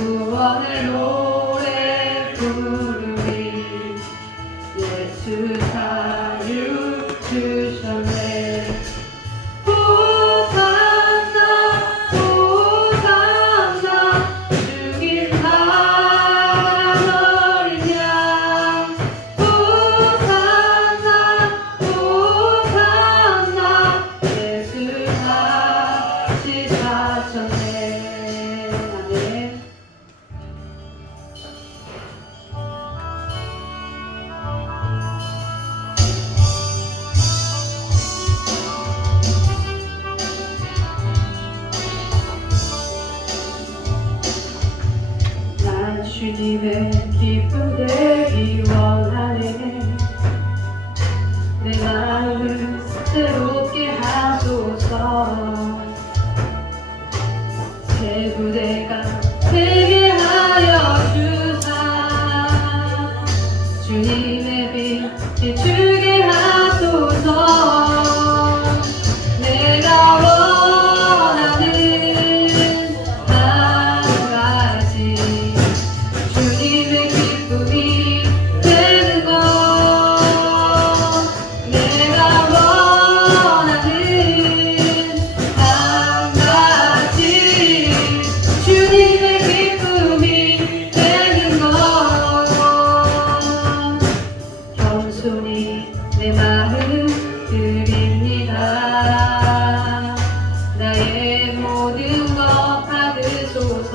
구원의 노래 부르리 예수 자유 주셨네 호산나 호산나 죽인 한 어린 양 호산나 호산나 예수 다시 사셨네 아멘. 난 주님의 기쁨 되기 원하네 내 마음을 새롭게 하소서 새 부대가 되게 하여 주사 주님의 빛 비추게 하소서 내가 원하는 한 가지 주님의 기쁨이 되는 것 내가 원하는 한 가지 주님의 기쁨이 되는 것 겸손히 내 마음 드립니다 나의 모든 것 받으소서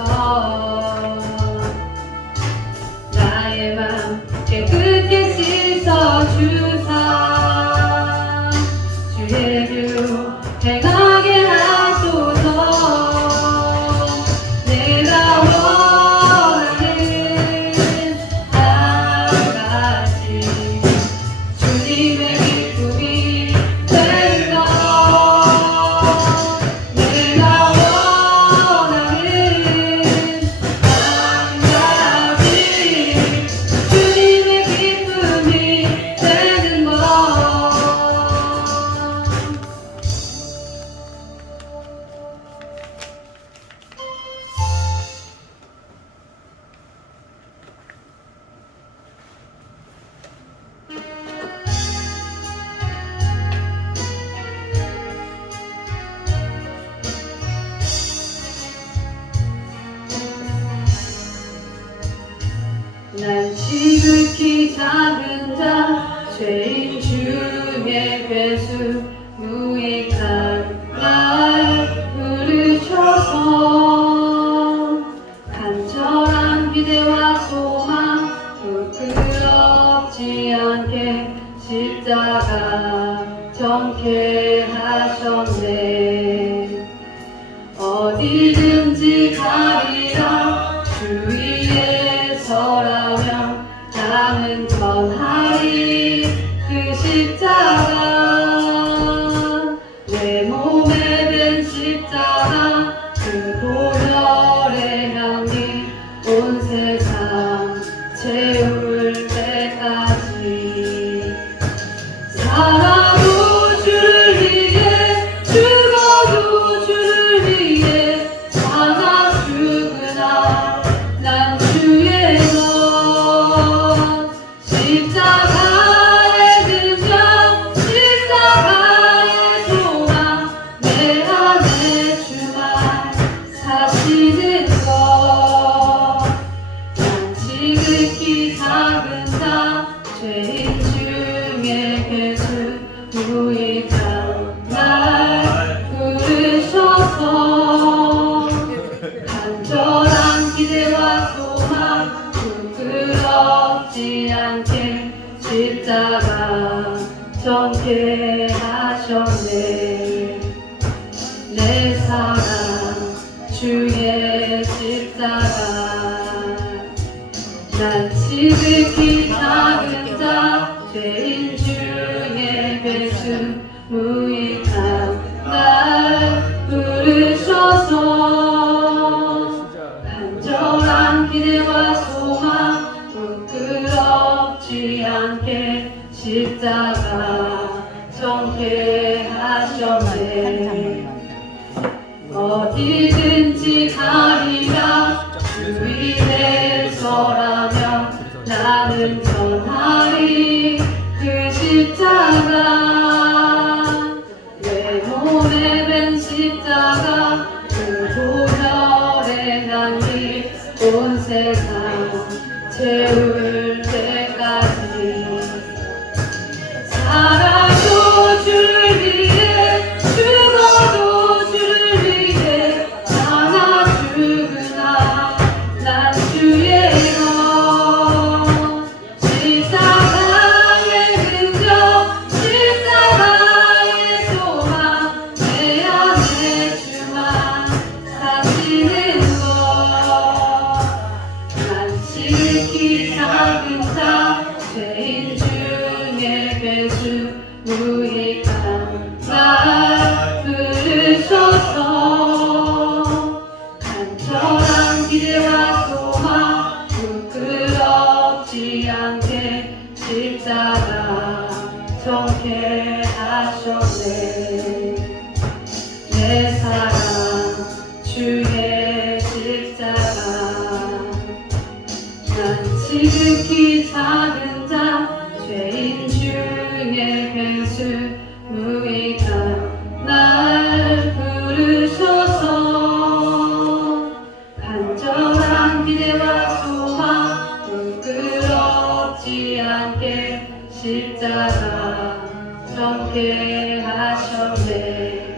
나의 맘 깨끗게 씻어주사 주의 뷰 행하게 하소서 내가 원하는 한 가지 주님의 기쁨이 되는 것 내가 원하는 한 가지 주님의 기쁨이 되는 것 난 지극히 작은 자 죄인 중에 괴수 무익한 날 부르셔서 간절한 기대와 소망 부끄럽지 않게 십자가 정케 하셨네 어디든지 가리라 주위에 서라면 나는 전하리 그 십자가 내 몸에 된 십자가 그 보혈의 향기 온 세상 채울 때까지 살아도 주를 위해 죽어도 주를 위해 사나 죽으나 난 주의 것 십자가의 등장 십자가의 소망 내 안에 주만 사시는 것 난 지극히 작은 자 죄인 중에 괴수 무익한 날 부르셔서 간절한 기대와 소망 부끄럽지 않게 십자가 정케 하셨네 내 사랑 주의 십자가 난 지극히 작은 자 죄인 중에 괴수 무익한 날 부르셔서 간절한 기대와 소망 부끄럽지 않게 십자가 정케 하셨네 어디든지 가리라 주 온 세상 채울 때까지 살아도 주를 위해 죽어도 주를 위해 나나 죽으나 난 주의 것 십자가의 능력 십자가의 소망 내 안에 주만 사시는 난 지극히 작은 자 죄인 중에 괴수 무익한 날 부르셔서 간절한 기대와 소망 부끄럽지 않게 십자가 정케 하셨네 내 사랑 주의 십자가 난 지극히 작은 자 죄인 중에 괴수 무익한 날 부르셔서 간절한 기대와 소망 부끄럽지 않게 십자가 정케 하셨네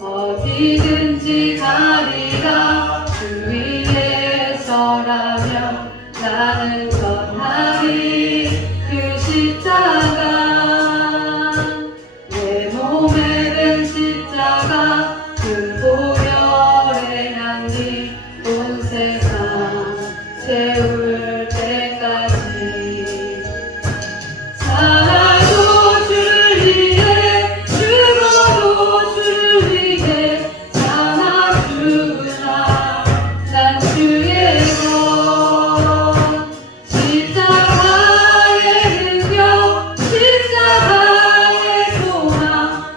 어디든지 가리라 주 위에 서라면 나는 전하리 그 십자가 내 몸에 된 십자가 그 보혈의 향기 온 세상 채울 때까지 살아도 주를 위해 죽어도 주를 위해 사나 죽으나 난 주의 것 십자가의 능력 십자가의 소망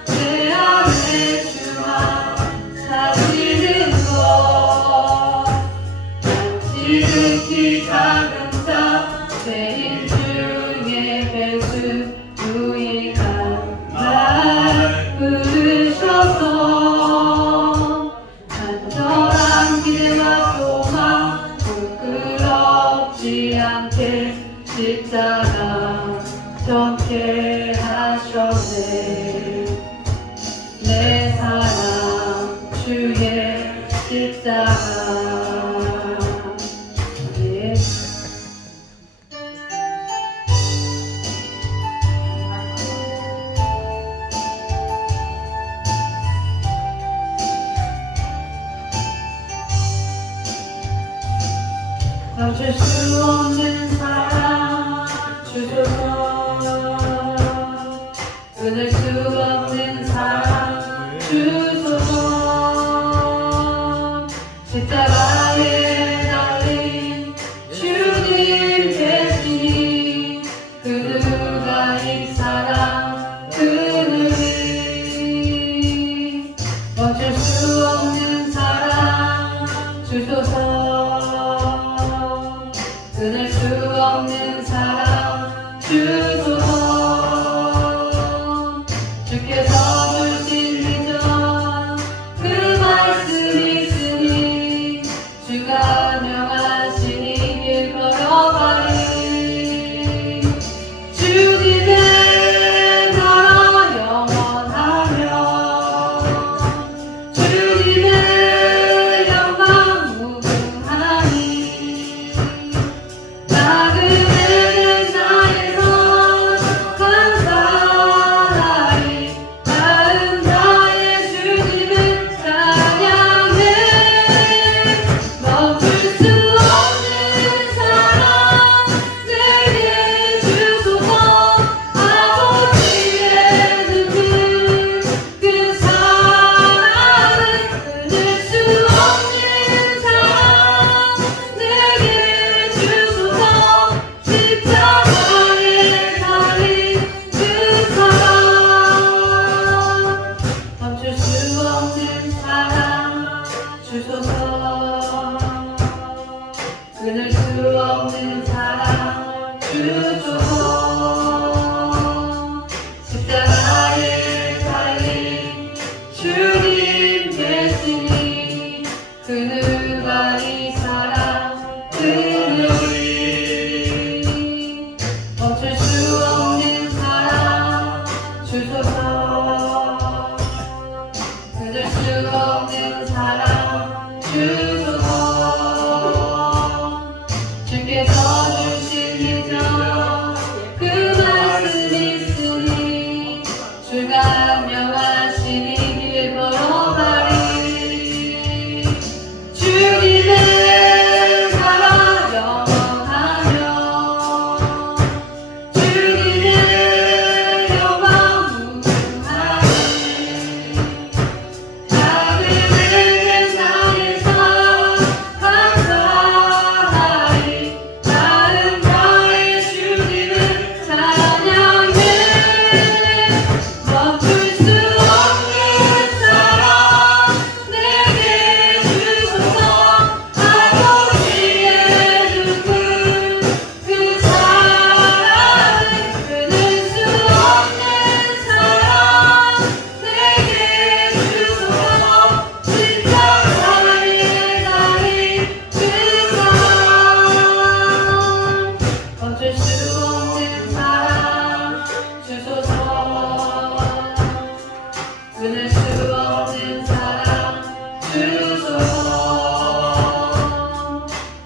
내 안에 주만 사시는 것난 지극히 작은 자 죄인 중에 괴수 무익한 날 부르셔서 간절한 기대와 소망 부끄럽지 않게 십자가 정케 하셨네 내 사랑 주의 십자가 예. 멈출 수 없는 사랑 주소서 끊을 수 없는 사랑 주소서 십자가에 달린 주님 계시니 그 누가 이 사랑 끊으리 멈출 수 없는 사랑 주소서 끊을 수 없는 사랑 주소서 주께서 주신 비전 그 말씀이 있으니 주가 명하시니 길 걸어가리 주님의 나라 영원하며 주님의 영광 무궁하니 나그네는 나에서 감사하리 다음 나의 주님을 찬양해 멈출 수 없는 사랑 내게 주소서 아버지의 눈물 그 사랑을 끊을 수 없는 사랑 내게 주소서 십자가에 달린 그 사랑 멈출 수 없는 사랑 주소서 끊을 수 없는 사랑 주소서 십자가에 달린 주님 계시니 그 누가 누가 이 사랑 끊으리 멈출 수 없는 사랑 주소서 끊을 수 없는 사랑 주소서 주께서 주신 예정 그 말씀 있으니 주가 명하신 이 길 걸어가리 주님의 사랑 영원하며 주님의 영광 무궁하리 작은 내 땅에서 감사하리 다른 나의 주님을 찬양해 멈출 수 없는 사랑 내게 주소서 아버지의 눈물 그 사랑을 끊을 수 없는 사랑 내게 주소서 십자가의 달인 그 사랑 멈출 수 없는 사랑 주소서 끊을 수 없는 사랑 주소서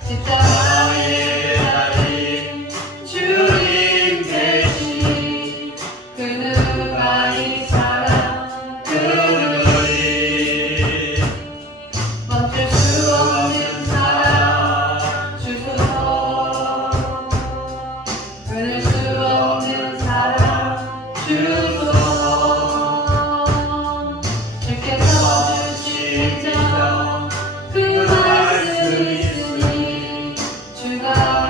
십자가의 달인 주님 대신 그 누가 이 사랑 끊으리 멈출 수 없는 사랑 주소서 끊을 수 없는 사랑 주소서 주께서 주신 정 그 말씀 있으니 주가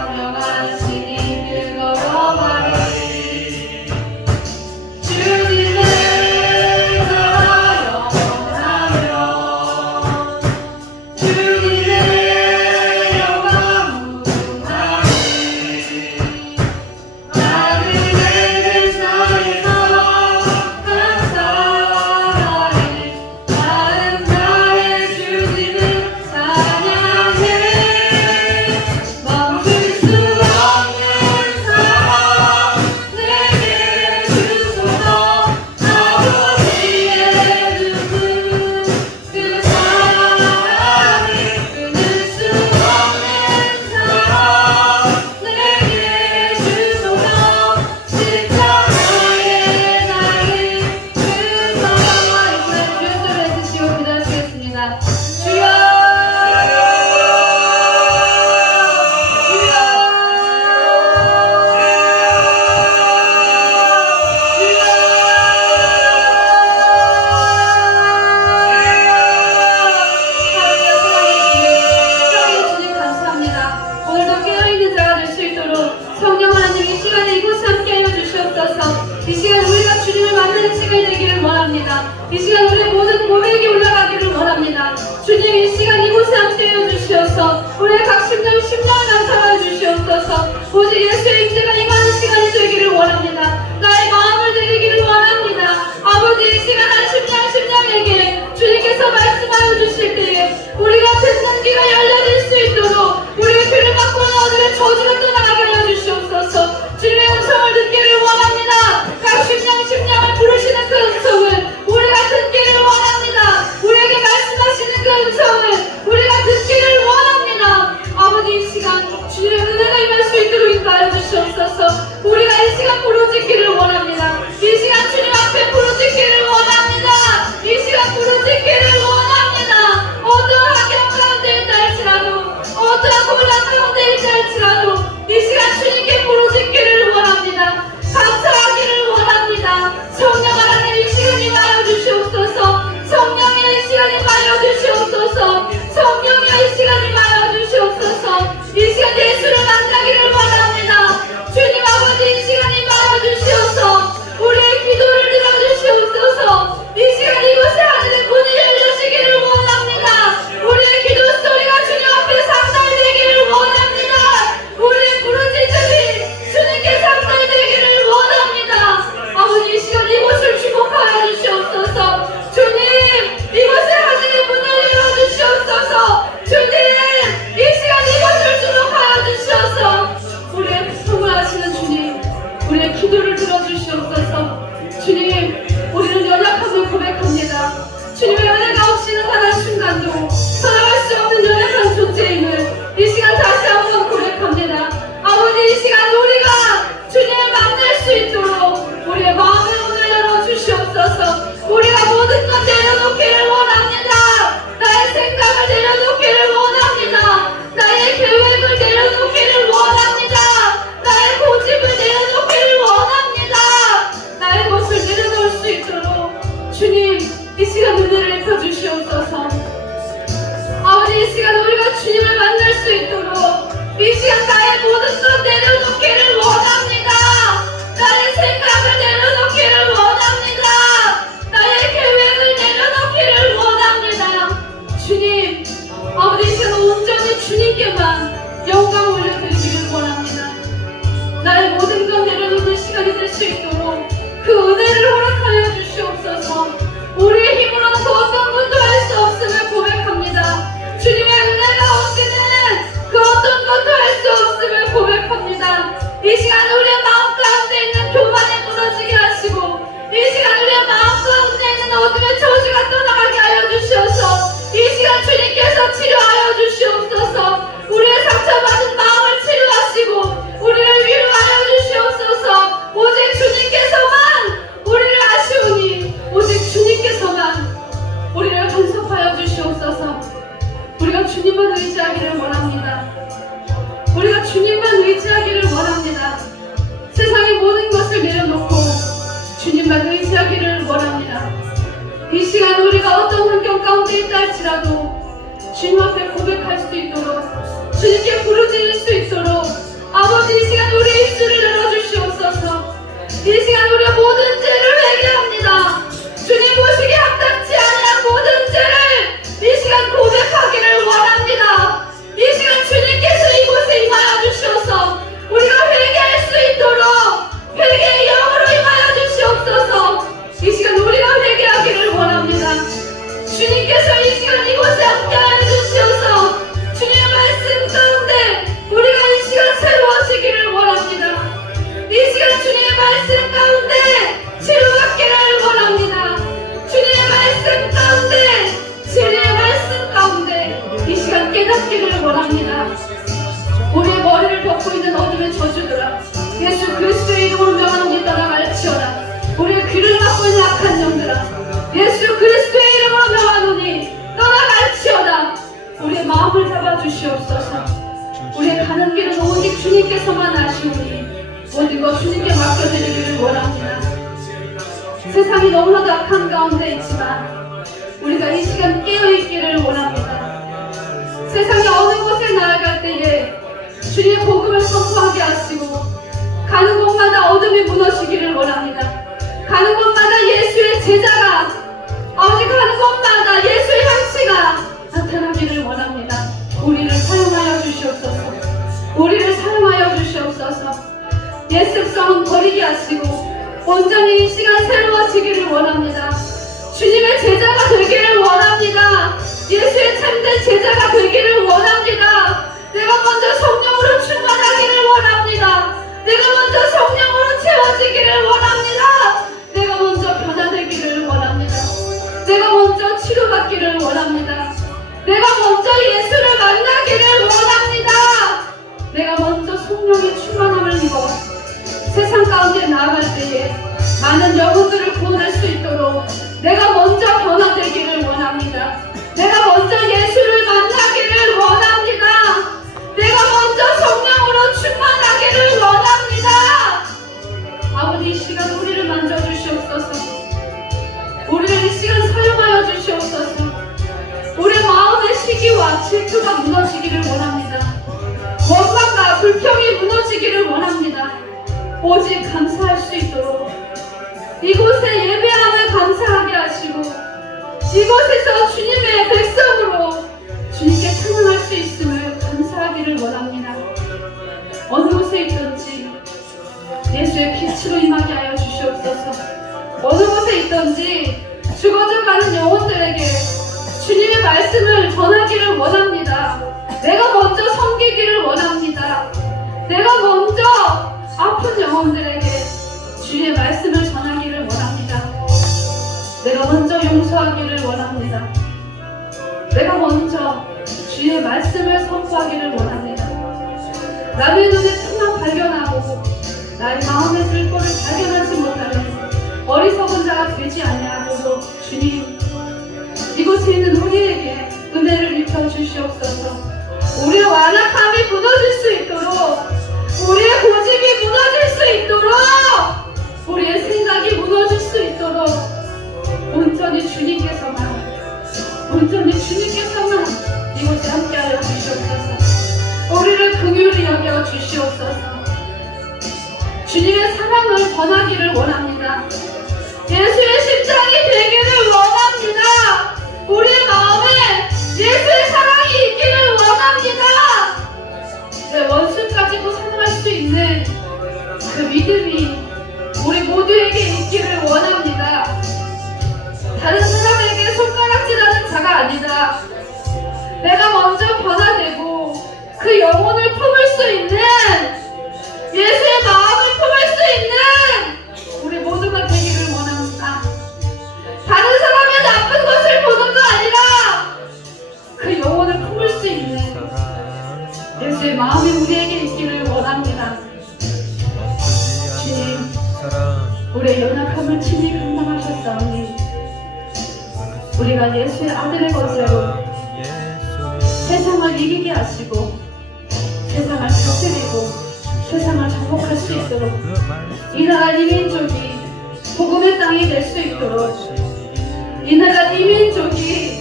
명하신 이 길 걸어가리 주님의 나라 영원하며 주님의 영광 무궁하리 작은 애들 사이에서 감사하리 다른 나의 주님을 찬양해 멈출 수 없는 사랑 내게 주소서 아버지의 눈물 그 사랑을 끊을 수 없는 사랑 내게 주소서 십자가의 달인 그 사랑 이번엔 주여 소리 해주시고 기도하시겠습니다. 주여 오늘도 깨어있는 자가 될 수 있도록 성령 하나님 이 시간에 이곳에 함께하여 주시옵소서. 이 시간 우리가 주님을 만나는 시간이 되기를 원합니다. 이 시간 우리의 모든 고백이 올라가기를 원합니다. 주님 이 시간 이곳에 함께하여 주시옵소서. 우리의 각 심령을 감사하여 주시옵소서. 오직 예수의 임재가 임하는 시간이 되기를 원합니다. 나의 마음을 드리기를 원합니다. 아버지 이 시간 한 심령에게 주님께서 말씀하여 주실 때에 우리가 듣는 귀가 열려질 수 있도록 우리의 귀를 막고 너희들의 저주가 떠나가게 하여 주시옵소서. 주님의 음성을 듣기를 원합니다. 각 심령을 부르시는 그 음성을 우리가 듣기를 원합니다. 우리에게 말씀하시는 그 음성을 우리가 듣기를 원합니다. 아버지 이 시간 주님의 은혜가 임할 수 있도록 인도하여 주시옵소서. 우리가 이 시간 부르짖기를 원합니다. 이 시간 주님 앞에 부르짖기를 원합니다. 이 시간 부르짖기를 원합니다. 어떠한 환경 가운데 있다 할지라도 어떠한 곤란 가운데 있다 할지라도 이 시간 주님께 부르짖기를 원합니다. 감사하기를 원합니다. 성령 하나님 이 시간 임하여 주시옵소서. 성령이여 이 시간 임하여 주시옵소서. 성령이여 이 시간 임하여 주시옵소서. 이 시간 예수를 만나기를 원합니다. 주님 아버지 이 시간 임하여 주시옵소서. 우리의 기도를 들어주시옵소서. 이 시간 이곳에 하늘의 문이 열려지기를 원합니다. 우리의 기도 소리가 주님 앞에 상달되기를 원합니다. 우리의 부르짖음이 주님께 상달되기를 원합니다. 아버지 이 시간 이곳을 주목하여 주시옵소서. 주님 이곳에 하늘의 문을 열어주시옵소서. 주님 의지하기를 원합니다. 이 시간 우리가 어떤 환경 가운데 있다 할지라도 주님 앞에 고백할 수 있도록, 주님께 부르짖을 수 있도록 아버지 이 시간 우리 입술을 열어주시옵소서. 이 시간 우리가 모든 죄를 회개합니다. 주님 보시기에 합당치 않은 모든 죄를 이 시간 고백하기를 원합니다. 이 시간 주님께서 이곳에 임하여 주시옵소서. 우리가 회개할 수 있도록 회개의 영으로 임하여 주시옵소서. 이 시간 우리가 회개하기를 원합니다. 주님께서 이 시간 이곳에 함께하여 주시옵소서. 주님의 말씀 가운데 우리가 이 시간 새로워지기를 원합니다. 이 시간 주님의 말씀 가운데 치료받기를 원합니다. 주님의 말씀 가운데, 주님의 말씀 가운데 이 시간 깨닫기를 원합니다. 우리의 머리를 덮고 있는 어둠의 저주들아, 예수 그리스도의 이름으로 명하노니 떠나갈지어다. 우리의 귀를 막고 있는 악한 영들아, 예수 그리스도의 이름으로 명하노니 떠나갈지어다. 우리의 마음을 잡아주시옵소서. 우리의 가는 길은 오직 주님께서만 아시오니 모든 것 주님께 맡겨드리기를 원합니다. 세상이 너무나도 악한 가운데 있지만 우리가 이 시간 깨어있기를 원합니다. 세상의 어느 곳에 나아갈 때에 주님의 복음을 선포하게 하시고 가는 곳마다 어둠이 무너지기를 원합니다. 가는 곳마다 예수의 제자가, 아버지 가는 곳마다 예수의 향취가 나타나기를 원합니다. 우리를 사용하여 주시옵소서. 우리를 사용하여 주시옵소서. 옛 습성은 버리게 하시고 온전히 이 시간 새로워지기를 원합니다. 주님의 제자가 되기를 원합니다. 예수의 참된 제자가 되기를 원합니다. 내가 먼저 성령으로 충만하기를 원합니다. 내가 먼저 성령으로 채워지기를 원합니다. 내가 먼저 변화되기를 원합니다. 내가 먼저 치료받기를 원합니다. 내가 먼저 예수를 만나기를 원합니다. 내가 먼저 성령의 충만함을 입어 세상 가운데 나아갈 때에 많은 영혼들을 구원할 수 있도록 내가 먼저 변화되기를 원합니다. 내가 먼저 예수를 만나기를 원합니다. 내가 먼저 성령으로 충만하기를 원합니다. 아버지 이 시간 우리를 만져주시옵소서. 우리를 이 시간 사용하여 주시옵소서. 우리의 마음의 시기와 질투가 무너지기를 원합니다. 원망과 불평이 무너지기를 원합니다. 오직 감사할 수 있도록 이곳에 예배함을 감사하게 하시고 이곳에서 주님의 백성으로 주님께 찬양할 수 있음을 감사하기를 원합니다. 어느 곳에 있든지 예수의 빛으로 임하게 하여 주시옵소서. 어느 곳에 있든지 죽어져가는 영혼들에게 주님의 말씀을 전하기를 원합니다. 내가 먼저 섬기기를 원합니다. 내가 먼저 아픈 영혼들에게 주의 말씀을 전하기를 원합니다. 내가 먼저 용서하기를 원합니다. 내가 먼저 주의 말씀을 선포하기를 원합니다. 남의 눈에 틈만 발견하고 나의 마음의 들보를 발견하지 못하는 어리석은 자가 되지 아니하도록 주님 이곳에 있는 우리에게 은혜를 입혀 주시옵소서. 우리의 완악함이 무너질 수 있도록, 우리의 고집이 무너질 수 있도록, 우리의 생각이 무너질 수 있도록 온전히 주님께서만 이곳에 함께하여 주시옵소서. 우리를 긍휼히 여겨 주시옵소서. 주님의 사랑을 전하기를 원합니다. 예수의 심장이 되기를 원합니다. 우리의 마음에 예수의 사랑이 있기를 원합니다. 내 원수까지도 사랑할 수 있는 그 믿음이 우리 모두에게 있기를 원합니다. 다른 사람에게 손가락질하는 자가 아니다. 내가 먼저 변화되고 그 영혼을 품을 수 있는, 예수의 마음을 품을 수 있는 우리 모두가 되기를 원합니다. 다른 사람의 나쁜 것을 보는 거 아니라 그 영혼을 품을 수 있는 예수의 마음이 우리에게 있기를 원합니다. 주님, 우리의 연약함을 친히 감당하셨사오니 우리가 예수의 아들의 권세로 세상을 이기게 하시고 세상을 다스리고 세상을 정복할 수 있도록 이 나라 이 민족이 복음의 땅이 될 수 있도록 이 나라 이 민족이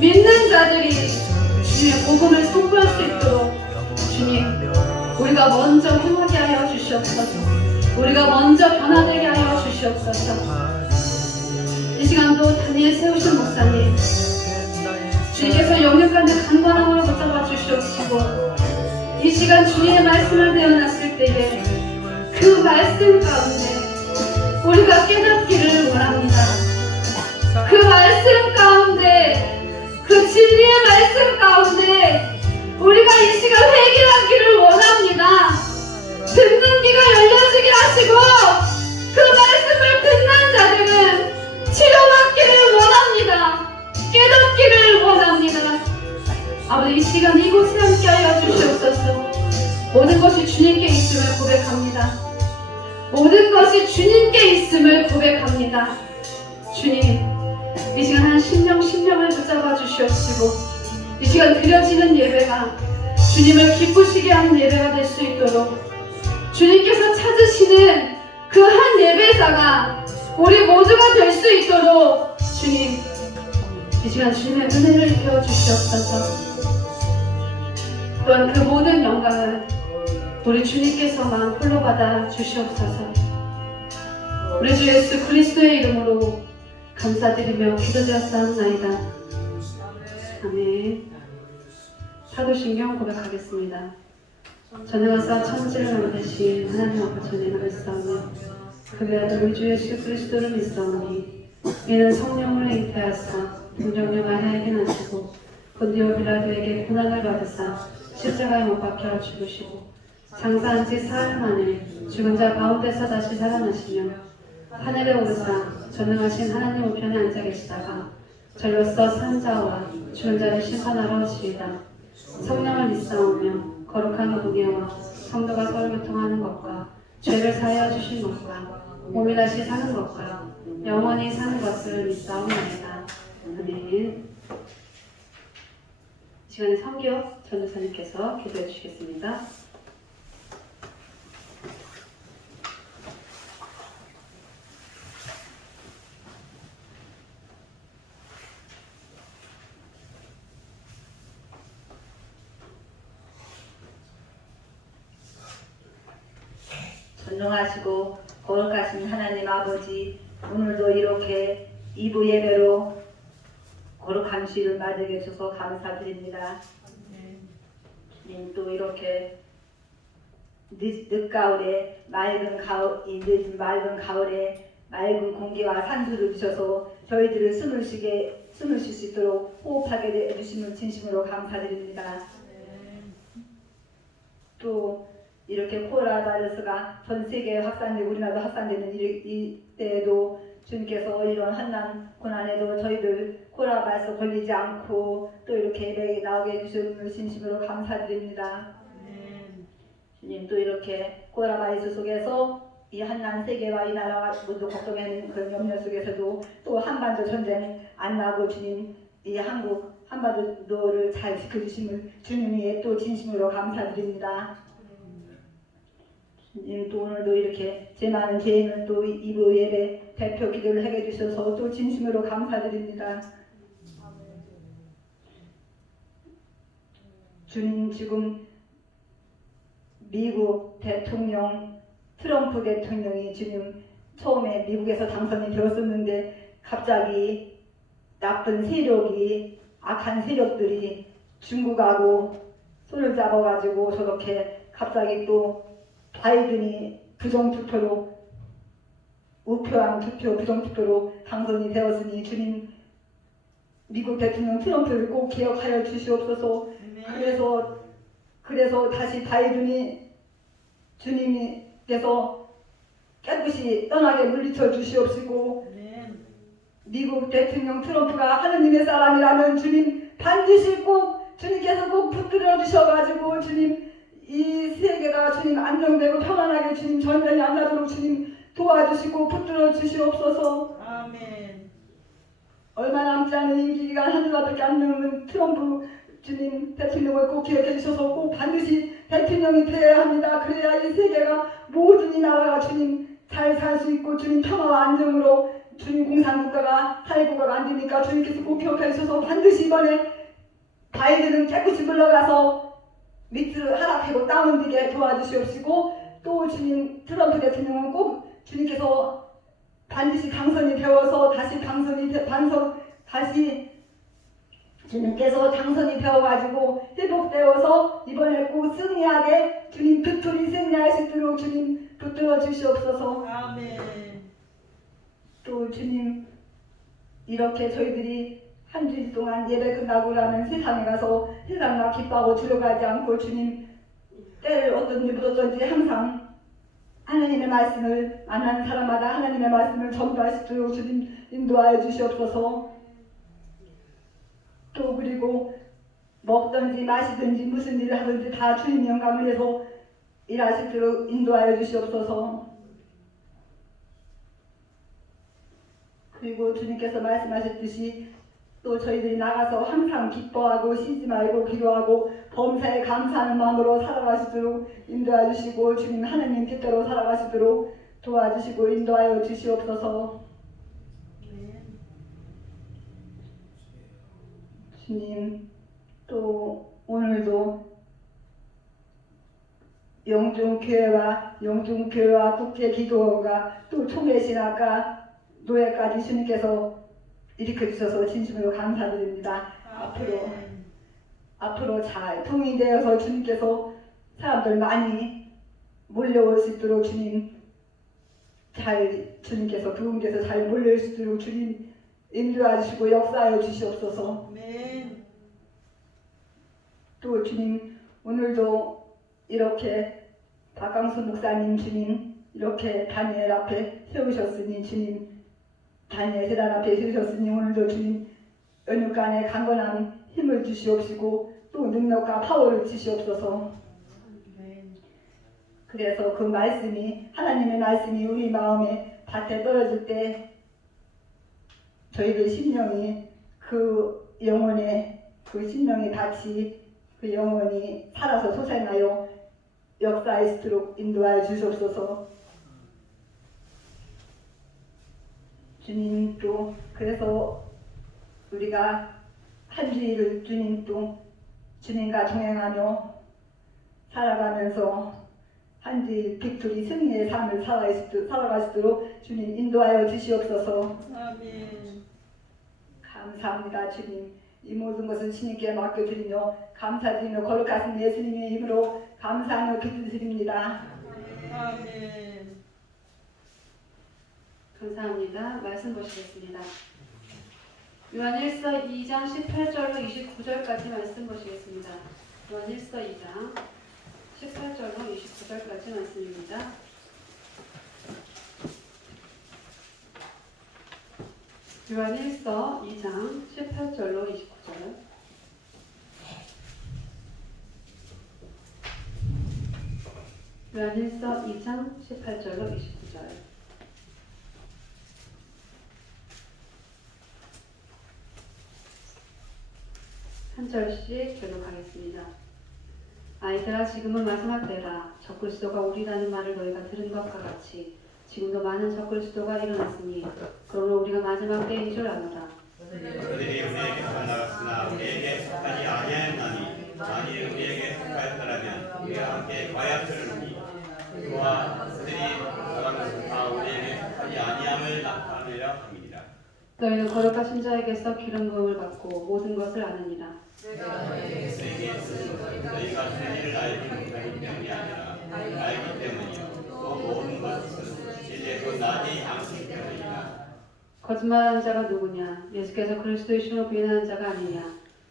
믿는 자들이 주님의 복음을 선포할 수 있도록 주님 우리가 먼저 행하게 하여 주시옵소서. 우리가 먼저 변화되게 하여 주시옵소서. 이 시간도 다니엘 세우신 목사님 주님께서 영육간의 간관함으로 붙잡아 주시옵시고 이 시간 주님의 말씀을 배워놨을 때에 그 말씀 가운데 우리가 깨닫기를 원합니다. 그 말씀 가운데 그 진리의 말씀 가운데 우리가 이 시간 회개하기를 원합니다. 듣는 귀가 열려지게 하시고 그 말씀을 듣는 자들은 치료받기를 원합니다. 깨닫기를 원합니다. 아버지 이 시간 이곳에 함께 하여 주시옵소서. 모든 것이 주님께 있음을 고백합니다. 모든 것이 주님께 있음을 고백합니다. 주님 이 시간 한 심령을 붙잡아 주시옵시고 이 시간 드려지는 예배가 주님을 기쁘시게 하는 예배가 될 수 있도록 주님께서 찾으시는 그 한 예배자가 우리 모두가 될 수 있도록 주님 이 시간 주님의 은혜를 입혀 주시옵소서. 또한 그 모든 영광을 우리 주님께서만 홀로 받아 주시옵소서. 우리 주 예수 그리스도의 이름으로 감사드리며 기도드렸사옵나이다. 아멘. 사도신경 고백하겠습니다. 전능하사 천지를 만드신 하나님 아버지의 말씀하며 그의 아들 우리 주 예수 그리스도를 믿사오니 이는 성령으로 잉태하사 동정녀 마리아에게 나시고 본디오 빌라도에게 고난을 받으사 십자가에 못 박혀 죽으시고 장사한 지 사흘 만에 죽은 자 가운데서 다시 살아나시며 하늘에 오르사 전능하신 하나님 우편에 앉아 계시다가 절로서 산 자와 죽은 자를 심판하러 오시리다. 성령을 믿사오며 거룩한 은혜와 성도가 서로 교통하는 것과 죄를 사하여 주신 것과 몸이 다시 사는 것과 영원히 사는 것을 믿사옵나이다. 아멘. 이 시간에 성기혁 전도사님께서 기도해 주시겠습니다. 전능하시고 거룩하신 하나님 아버지, 오늘도 이렇게 2부 예배로 거룩한 주일을 맞이해 주셔서 감사드립니다. 주님 또 이렇게 늦가을에 맑은 가을에 맑은 공기와 산수를 주셔서 저희들을 숨을 쉴 수 있도록 호흡하게 해주심을 진심으로 감사드립니다. 또 이렇게 코로나 바이러스가 전 세계에 확산되고 우리나라도 확산되는 이때에도 주님께서 이런 한난 고난에도 저희들 코로나 바이러스 걸리지 않고 또 이렇게 예배에 나오게 해주심을 진심으로 감사드립니다. 주님 또 이렇게 코로나 바이러스 속에서 이 한난 세계와 이 나라와 모두 걱정하는 그런 염려 속에서도 또 한반도 전쟁 안 나고 주님 이 한국 한반도를 잘 지켜주심을 주님이 또 진심으로 감사드립니다. 또 오늘도 이렇게 제 많은 죄인을 또 2부 예배 대표 기도를 하게 해주셔서 또 진심으로 감사드립니다. 주님 지금 미국 대통령 트럼프 대통령이 지금 처음에 미국에서 당선이 되었었는데 갑자기 나쁜 세력이 악한 세력들이 중국하고 손을 잡아가지고 저렇게 갑자기 또 바이든이 부정투표로 우표한 투표 부정투표로 당선이 되었으니 주님 미국 대통령 트럼프를 꼭 기억하여 주시옵소서. 그래서 다시 바이든이 주님께서 깨끗이 떠나게 물리쳐 주시옵시고 미국 대통령 트럼프가 하느님의 사람이라면 주님 반드시 꼭 주님께서 꼭 붙들어 주셔가지고 주님 이 세계가 주님 안정되고 편안하게 주님 전쟁이 안 나도록 주님 도와주시고 붙들어 주시옵소서. 아멘. 얼마 남지 않은 임기기간 하늘밖에 안 남은 트럼프 주님 대통령을 꼭 기억해 주셔서 꼭 반드시 대통령이 되어야 합니다. 그래야 이 세계가 모든 이 나라가 주님 잘 살 수 있고 주님 평화와 안정으로 주님 공산국가가 사회국가가 안 되니까 주님께서 꼭 기억해 주셔서 반드시 이번에 바이든은 깨끗이 물러가서 밑으로 하락하고 다운되게 도와주시옵시고 또 주님 트럼프 대통령은 꼭 주님께서 반드시 당선이 되어서 다시 다시 주님께서 당선이 되어가지고 회복되어서 이번에 꼭 승리하게 주님 빅토리 승리할 수 있도록 주님 붙들어 주시옵소서. 아멘. 또 주님 이렇게 저희들이 한 주일 동안 예배 끝나고 나면 세상에 가서 세상과 기뻐하고 들어가지 않고 주님 때를 어떤 일 묻었던지 항상 하나님의 말씀을 만나는 사람마다 하나님의 말씀을 전달할 수 있도록 주님 인도하여 주시옵소서. 또 그리고 먹든지 마시든지 무슨 일을 하든지 다 주님 영광을 위해서 일할 수 있도록 인도하여 주시옵소서. 그리고 주님께서 말씀하셨듯이 또 저희들이 나가서 항상 기뻐하고 쉬지 말고 기도하고 범사에 감사하는 마음으로 살아가시도록 인도해 주시고 주님 하나님 뜻대로 살아가시도록 도와주시고 인도하여 주시옵소서. 주님 또 오늘도 영종교회와 국제기도가 또 총회신학과 노예까지 주님께서 일으켜주셔서 진심으로 감사드립니다. 앞으로 잘 통일되어서 주님께서 사람들 많이 몰려올 수 있도록 주님께서 그분께서 잘 몰려올 수 있도록 주님 인도해 주시고 역사하여 주시옵소서. 아멘. 또 주님 오늘도 이렇게 박강수 목사님 주님 이렇게 다니엘 앞에 세우셨으니 주님 다니엘 재단 앞에 세우셨으니 오늘도 주님 연육간에 강건한 힘을 주시옵시고 또 능력과 파워를 주시옵소서. 그래서 그 말씀이 하나님의 말씀이 우리 마음에 밭에 떨어질 때 저희들 심령이 그 영혼의 그 심령의 밭이 그 영혼이 살아서 솟아나요 역사할 수 있도록 인도하여 주시옵소서. 주님 또 그래서 우리가 한 주일을 주님 또 주님과 동행하며 살아가면서 한 주일 빅토리 승리의 삶을 살아가시도록 주님 인도하여 주시옵소서. 아멘. 감사합니다. 주님 이 모든 것을 주님께 맡겨드리며 감사드리며 거룩하신 예수님의 이름으로 감사하며 기도드립니다. 아멘. 감사합니다. 말씀 보시겠습니다. 요한일서 2장 18절로 29절까지 말씀 보시겠습니다. 요한일서 2장 18절로 29절까지 말씀입니다. 요한일서 2장 18절로 29절. 요한일서 2장 18절로 29절. 한 절씩 교독하겠습니다. 아이들아 지금은 마지막 때라. 적그리스도가 오리라는 말을 너희가 들은 것과 같이 지금도 많은 적그리스도가 일어났으니 그러므로 우리가 마지막 때인 줄 아노라. 그들이 우리에게서 나갔으나 우리에게 속하지 아니하였나니 만일 우리에게 속하였더라면 우리와 함께 과연 들으니 그와 그들이 말한 것은 다 우리에게 속하지 아니함을 나타내려 함이니라. 너희는 거룩하신 자에게서 기름 부음을 받고 모든 것을 아느니라. 너희에게 있으시고 너희가 진리를 알지 못하기 때문이 아니라 알기 때문이요 또 모든 것은 진리의 낮이 않기 때문이라. 거짓말하는 자가 누구냐? 예수께서 그리스도이심을 부인하는 자가 아니냐?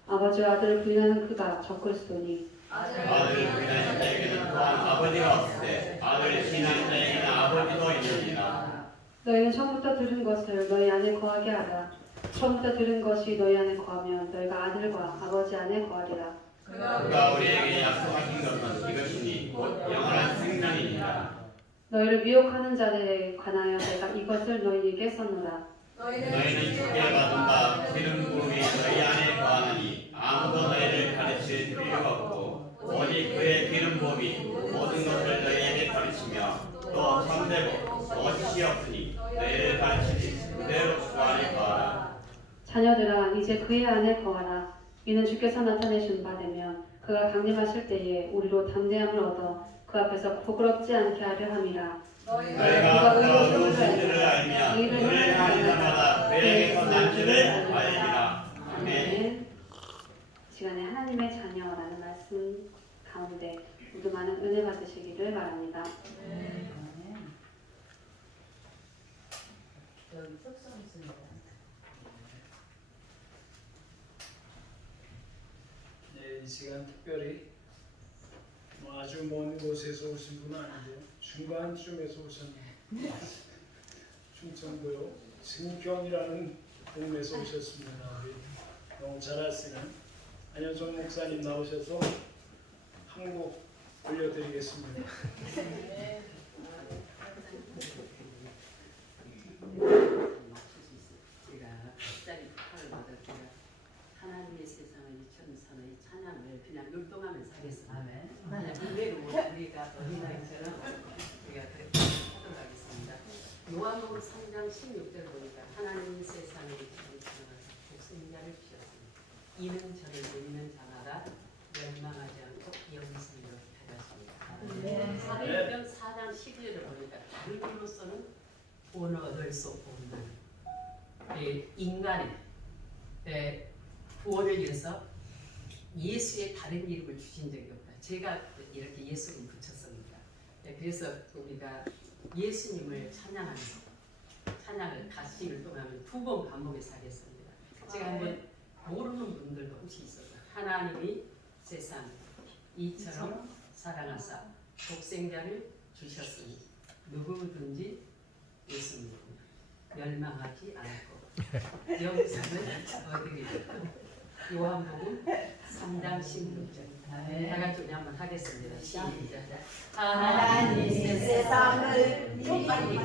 아버지와 아들을 부인하는 그가 적그리스도니. 아들을 부인하는 자에게는 또한 아버지가 없으되 아들을 부인하는 자에게는 아버지도 있느니라. 너희는 처음부터 들은 것을 너희 안에 거하게 하라. 처음부터 들은 것이 너희 안에 거하면 너희가 아들과 아버지 안에 거하리라. 그가 우리에게 약속하신 것은 이것이니 곧 영원한 생명이니라. 너희를 미혹하는 자들에 관하여 내가 이것을 너희에게 썼노라. 너희는 주께 받은 바 기름 부음이 너희 안에 거하느니 아무도 너희를 가르칠 필요가 없고 오직 그의 기름 부음이 모든 것을 너희에게 가르치며 또 천대고 거짓이 없으니 너희를 가르치니 그대로 주 안에 거하라. 자녀들아 이제 그의 안에 거하라. 이는 주께서 나타내신 바 되면 그가 강림하실 때에 우리로 담대함을 얻어 그 앞에서 부끄럽지 않게 하려 함이라. 너희가 그가 의로우신 줄을 알면 그를 향하는 자마다 그에게 선한 줄을 알리라. 아멘. 이 시간에 하나님의 자녀라는 말씀 가운데 모두 많은 은혜 받으시기를 바랍니다. 네, 이 시간 특별히 아주 먼 곳에서 오신 분은 아니죠. 중간쯤에서 오셨네요. 충청도요. 증평이라는 동네에서 오셨습니다. 우리 너무 잘 아시는 안현종 목사님 나오셔서 한곡 올려드리겠습니다. 제가 갑자기 부탁을 받았고요. 하나님의 세상을 천선의 찬양을 그냥 율동하면서 하겠습니다. 그냥 그대로 우리가 어린아이처럼 우리가 그렇게 하도록 하겠습니다. 요한복음 3장 16절 보니까 하나님의 세상을 천선을 독생자를 주셨습니다. 이는 저를 믿는 자마다 멸망하지 않고 영생으로 하였습니다. 사도행전 4장 11절을 보니까 다른 길로서는 구원을 얻을 수 없는 인간이 구원을 위해서 예수의 다른 이름을 주신 적이 없다. 제가 이렇게 예수를 붙였습니다. 그래서 우리가 예수님을 찬양하면서 찬양을 다시 율동하면 2번 반복해서 하겠습니다. 제가 한번 모르는 분들도 혹시 있어서 하나님이 세상 이처럼 사랑하사 독생자를 주셨으니 누구든지 예수님 멸망하지 않고 영생을 얻으리라. 요한복음 3장 16절. 다 같이 우리 한번 하겠습니다. 시작. 하나님 세상을 좀 빨리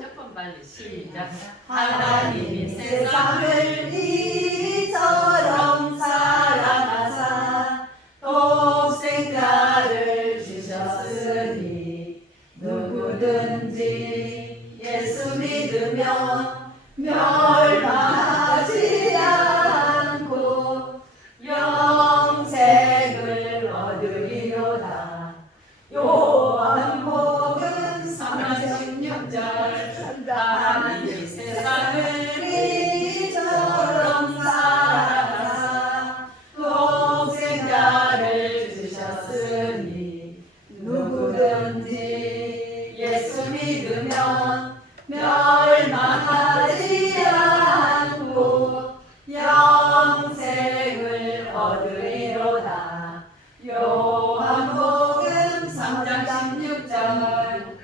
조금 빨리 시작. 하나님이 세상을 이처럼 사랑하사 독생자를 주셨으니 누구든지 예수 믿으면 멸망하지 않고 영생을 얻으리로다. 요한복음 3장 16절. 하나님이 세상을 이처럼 사랑하사 독생자를 주셨으니 누구든지 예수 믿으면 멸망하지 않고 영생을 얻으리로다. 요한복음 3장 16절.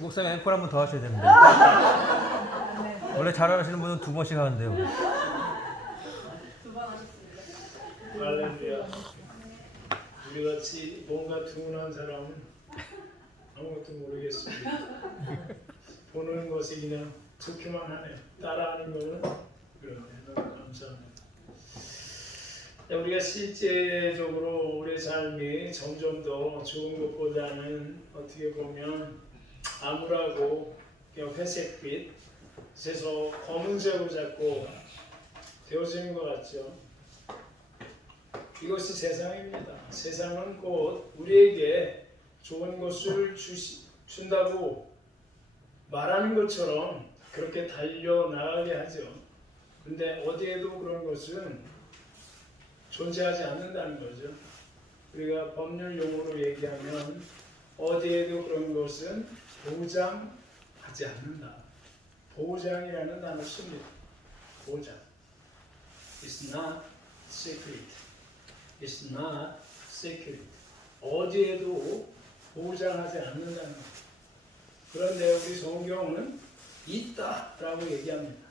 목사님 앵콜 한 번 더 하셔야 됩니다. 원래 잘하시는 분은 2번씩 하는데요. 할렐루야. 우리같이 뭔가 둔한 사람은 아무것도 모르겠습니다. 보는 것이 그냥 좋기만 하네요. 따라하는 거는 그러네요. 너무 감사합니다. 우리가 실제적으로 우리의 삶이 점점 더 좋은 것보다는 어떻게 보면 암울하고 회색빛, 그래서 검은색으로 자꾸 되어지는 것 같죠. 이것이 세상입니다. 세상은 곧 우리에게 좋은 것을 준다고 말하는 것처럼 그렇게 달려나가게 하죠. 근데 어디에도 그런 것은 존재하지 않는다는 거죠. 우리가 법률 용어로 얘기하면 어디에도 그런 것은 보장하지 않는다. 보장이라는 단어 씁니다. 보장. It's not secret. It's not secret. 어디에도 보장하지 않는다는 것. 그런데 우리 성경은 있다라고 얘기합니다.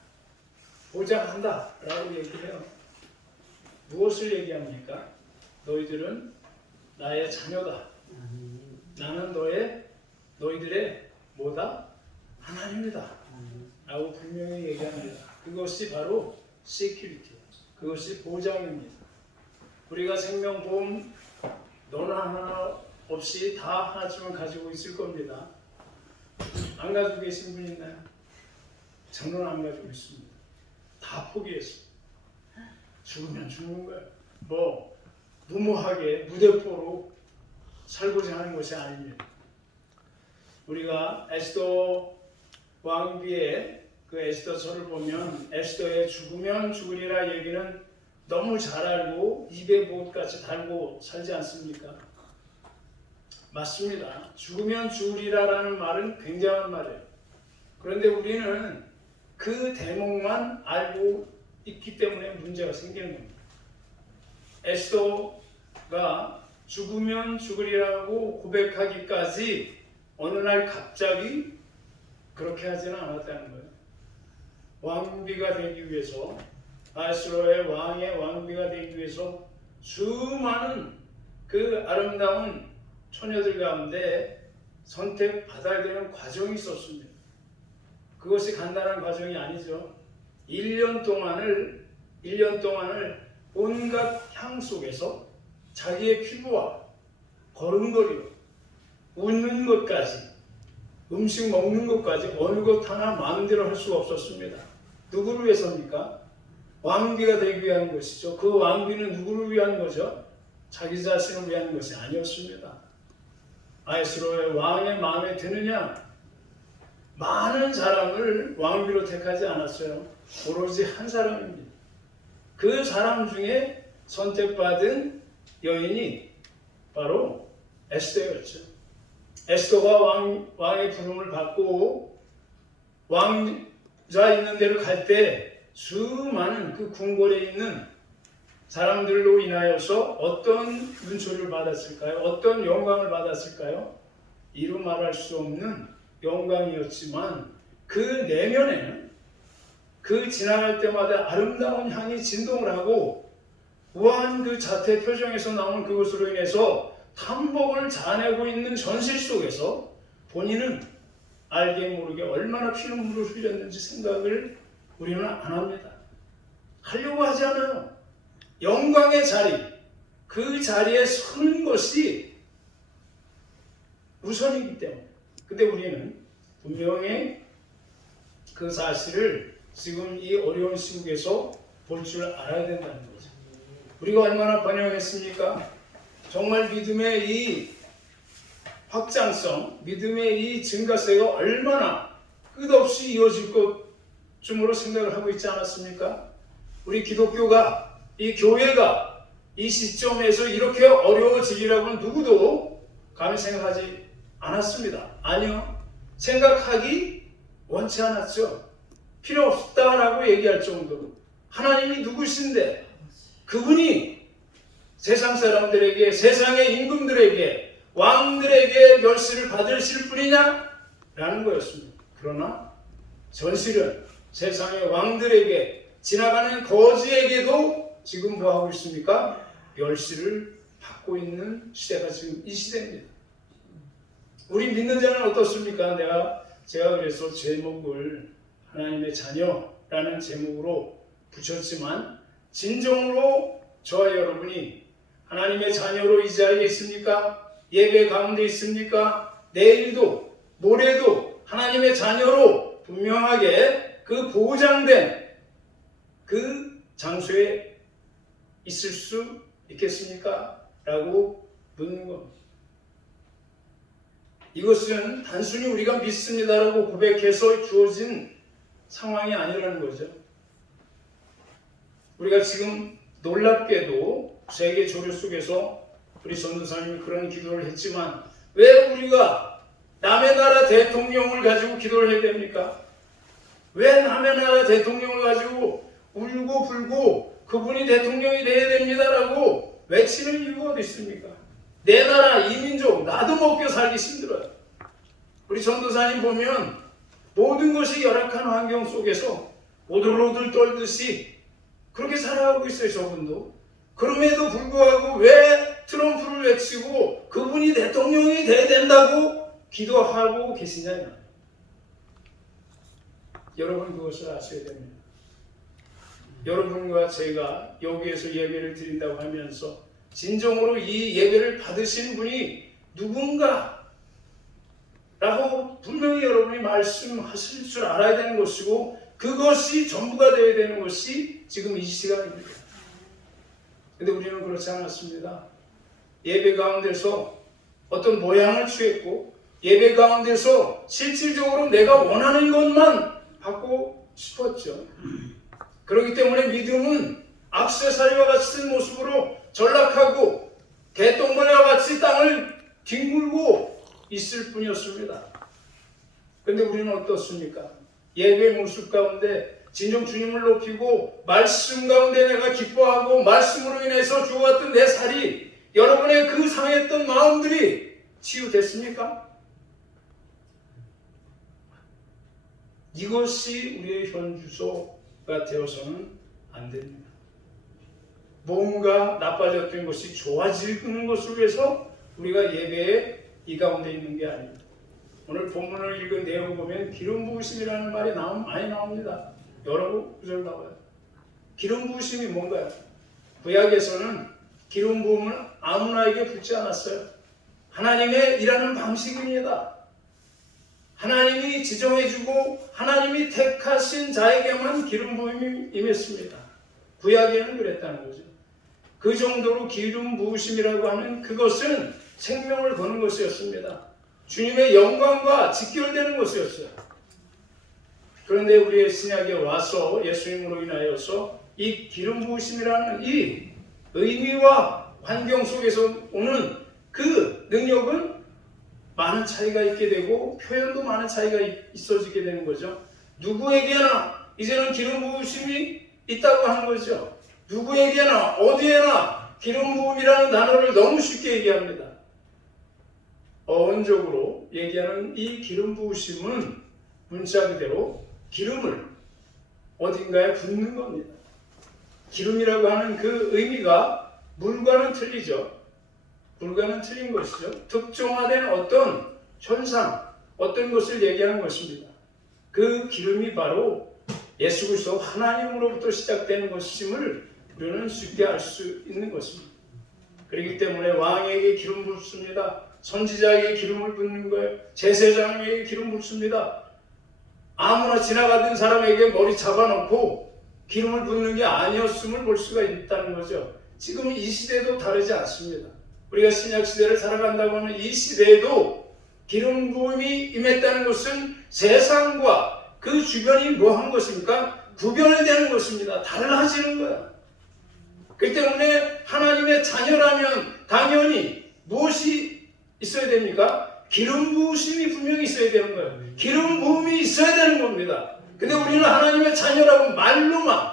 보장한다라고 얘기해요. 무엇을 얘기합니까? 너희들은 나의 자녀다. 나는 너희들의 뭐다? 하나님이다. 라고 분명히 얘기합니다. 그것이 바로 security. 그것이 보장입니다. 우리가 생명보험 너나 하나 없이 다 하나쯤은 가지고 있을 겁니다. 안 가지고 계신 분 있나요? 저는 안 가지고 있습니다. 다 포기했습니다. 죽으면 죽는 거예요. 뭐 무모하게 무대포로 살고자 하는 것이 아닙니다. 우리가 에스더 왕비의 그 에스더서를 보면 에스더의 죽으면 죽으리라 얘기는 너무 잘 알고 입에 못같이 달고 살지 않습니까? 맞습니다. 죽으면 죽으리라라는 말은 굉장한 말이에요. 그런데 우리는 그 대목만 알고 있기 때문에 문제가 생기는 겁니다. 에스더가 죽으면 죽으리라고 고백하기까지 어느 날 갑자기 그렇게 하지는 않았다는 거예요. 왕비가 되기 위해서, 아수르의 왕의 왕비가 되기 위해서 수많은 그 아름다운 처녀들 가운데 선택받아야 되는 과정이 있었습니다. 그것이 간단한 과정이 아니죠. 1년 동안을 온갖 향 속에서 자기의 피부와 걸음걸이로 웃는 것까지, 음식 먹는 것까지 어느 것 하나 마음대로 할 수가 없었습니다. 누구를 위해서입니까? 왕비가 되기 위한 것이죠. 그 왕비는 누구를 위한 거죠? 자기 자신을 위한 것이 아니었습니다. 아수르의 왕의 마음에 드느냐? 많은 사람을 왕비로 택하지 않았어요. 오로지 한 사람입니다. 그 사람 중에 선택받은 여인이 바로 에스더였죠. 에스더가 왕의 부름을 받고 왕자 있는 데를 갈 때 수많은 그 궁궐에 있는 사람들로 인하여서 어떤 눈초리를 받았을까요? 어떤 영광을 받았을까요? 이루 말할 수 없는 영광이었지만 그 내면에는 그 지나갈 때마다 아름다운 향이 진동을 하고 우아한 그 자태 표정에서 나오는 그것으로 인해서 탐복을 자아내고 있는 전실 속에서 본인은 알게 모르게 얼마나 피눈물을 흘렸는지 생각을 우리는 안 합니다. 하려고 하지 않아요. 영광의 자리, 그 자리에 서는 것이 우선이기 때문에. 근데 우리는 분명히 그 사실을 지금 이 어려운 시국에서 볼 줄 알아야 된다는 거죠. 우리가 얼마나 번영했습니까? 정말 믿음의 이 확장성, 믿음의 이 증가세가 얼마나 끝없이 이어질 것쯤으로 생각을 하고 있지 않았습니까? 우리 기독교가, 이 교회가 이 시점에서 이렇게 어려워지리라고는 누구도 감히 생각하지 않았습니다. 아니요. 생각하기 원치 않았죠. 필요 없다라고 얘기할 정도로. 하나님이 누구신데 그분이 세상 사람들에게, 세상의 임금들에게, 왕들에게 멸시를 받으실 분이냐? 라는 거였습니다. 그러나 전실은 세상의 왕들에게, 지나가는 거지에게도 지금 뭐 하고 있습니까? 멸시를 받고 있는 시대가 지금 이 시대입니다. 우리 믿는 자는 어떻습니까? 제가 그래서 제목을 하나님의 자녀라는 제목으로 붙였지만 진정으로 저와 여러분이 하나님의 자녀로 이 자리에 있습니까? 예배 가운데 있습니까? 내일도 모레도 하나님의 자녀로 분명하게 그 보장된 그 장소에 있을 수 있겠습니까? 라고 묻는 겁니다. 이것은 단순히 우리가 믿습니다라고 고백해서 주어진 상황이 아니라는 거죠. 우리가 지금 놀랍게도 세계 조류 속에서 우리 전도사님이 그런 기도를 했지만 왜 우리가 남의 나라 대통령을 가지고 기도를 해야 됩니까? 왜 남의 나라 대통령을 가지고 울고 불고 그분이 대통령이 돼야 됩니다라고 외치는 이유가 어디 있습니까? 내 나라, 이 민족, 나도 먹고 살기 힘들어요. 우리 전도사님 보면 모든 것이 열악한 환경 속에서 오들오들 떨듯이 그렇게 살아가고 있어요, 저분도. 그럼에도 불구하고 왜 트럼프를 외치고 그분이 대통령이 돼야 된다고 기도하고 계시냐. 여러분 그것을 아셔야 됩니다. 여러분과 제가 여기에서 예배를 드린다고 하면서 진정으로 이 예배를 받으신 분이 누군가 라고 분명히 여러분이 말씀하실 줄 알아야 되는 것이고, 그것이 전부가 되어야 되는 것이 지금 이 시간입니다. 근데 우리는 그렇지 않았습니다. 예배 가운데서 어떤 모양을 취했고, 예배 가운데서 실질적으로 내가 원하는 것만 받고 싶었죠. 그렇기 때문에 믿음은 액세서리와 같은 모습으로 전락하고 개똥벌레와 같이 땅을 뒹굴고 있을 뿐이었습니다. 그런데 우리는 어떻습니까? 예배 모습 가운데 진정 주님을 높이고 말씀 가운데 내가 기뻐하고 말씀으로 인해서 주어왔던 내 살이, 여러분의 그 상했던 마음들이 치유됐습니까? 이것이 우리의 현주소가 되어서는 안 됩니다. 뭔가 나빠졌던 것이 좋아지는 것을 위해서 우리가 예배에 이 가운데 있는 게 아닙니다. 오늘 본문을 읽은 내용 보면 기름 부으심이라는 말이 많이 나옵니다. 여러 구절 나와요. 기름 부으심이 뭔가요? 구약에서는 기름 부음을 아무나에게 붓지 않았어요. 하나님의 일하는 방식입니다. 하나님이 지정해주고 하나님이 택하신 자에게만 기름 부음이 임했습니다. 구약에는 그랬다는 거죠. 그 정도로 기름 부으심이라고 하는 그것은 생명을 거는 것이었습니다. 주님의 영광과 직결되는 것이었어요. 그런데 우리의 신약에 와서 예수님으로 인하여서 이 기름 부으심이라는 이 의미와 환경 속에서 오는 그 능력은 많은 차이가 있게 되고 표현도 많은 차이가 있어지게 되는 거죠. 누구에게나 이제는 기름 부으심이 있다고 하는 거죠. 누구에게나 어디에나 기름 부음이라는 단어를 너무 쉽게 얘기합니다. 어원적으로 얘기하는 이 기름 부으심은 문자 그대로 기름을 어딘가에 붓는 겁니다. 기름이라고 하는 그 의미가 물과는 틀리죠. 물과는 틀린 것이죠. 특정화된 어떤 현상, 어떤 것을 얘기하는 것입니다. 그 기름이 바로 예수 그리스도 하나님으로부터 시작되는 것임을 우리는 쉽게 알 수 있는 것입니다. 그렇기 때문에 왕에게 기름 붓습니다. 선지자에게 기름을 붓는 거예요. 제사장에게 기름 붓습니다. 아무나 지나가던 사람에게 머리 잡아놓고 기름을 붓는 게 아니었음을 볼 수가 있다는 거죠. 지금 이 시대도 다르지 않습니다. 우리가 신약 시대를 살아간다고 하는 이 시대에도 기름 부음이 임했다는 것은 세상과 그 주변이 뭐한 것입니까? 구별되는 것입니다. 달라지는 거야. 그렇기 때문에 하나님의 자녀라면 당연히 무엇이 있어야 됩니까? 기름 부으심이 분명히 있어야 되는 거예요. 기름 부음이 있어야 되는 겁니다. 근데 우리는 하나님의 자녀라고 말로만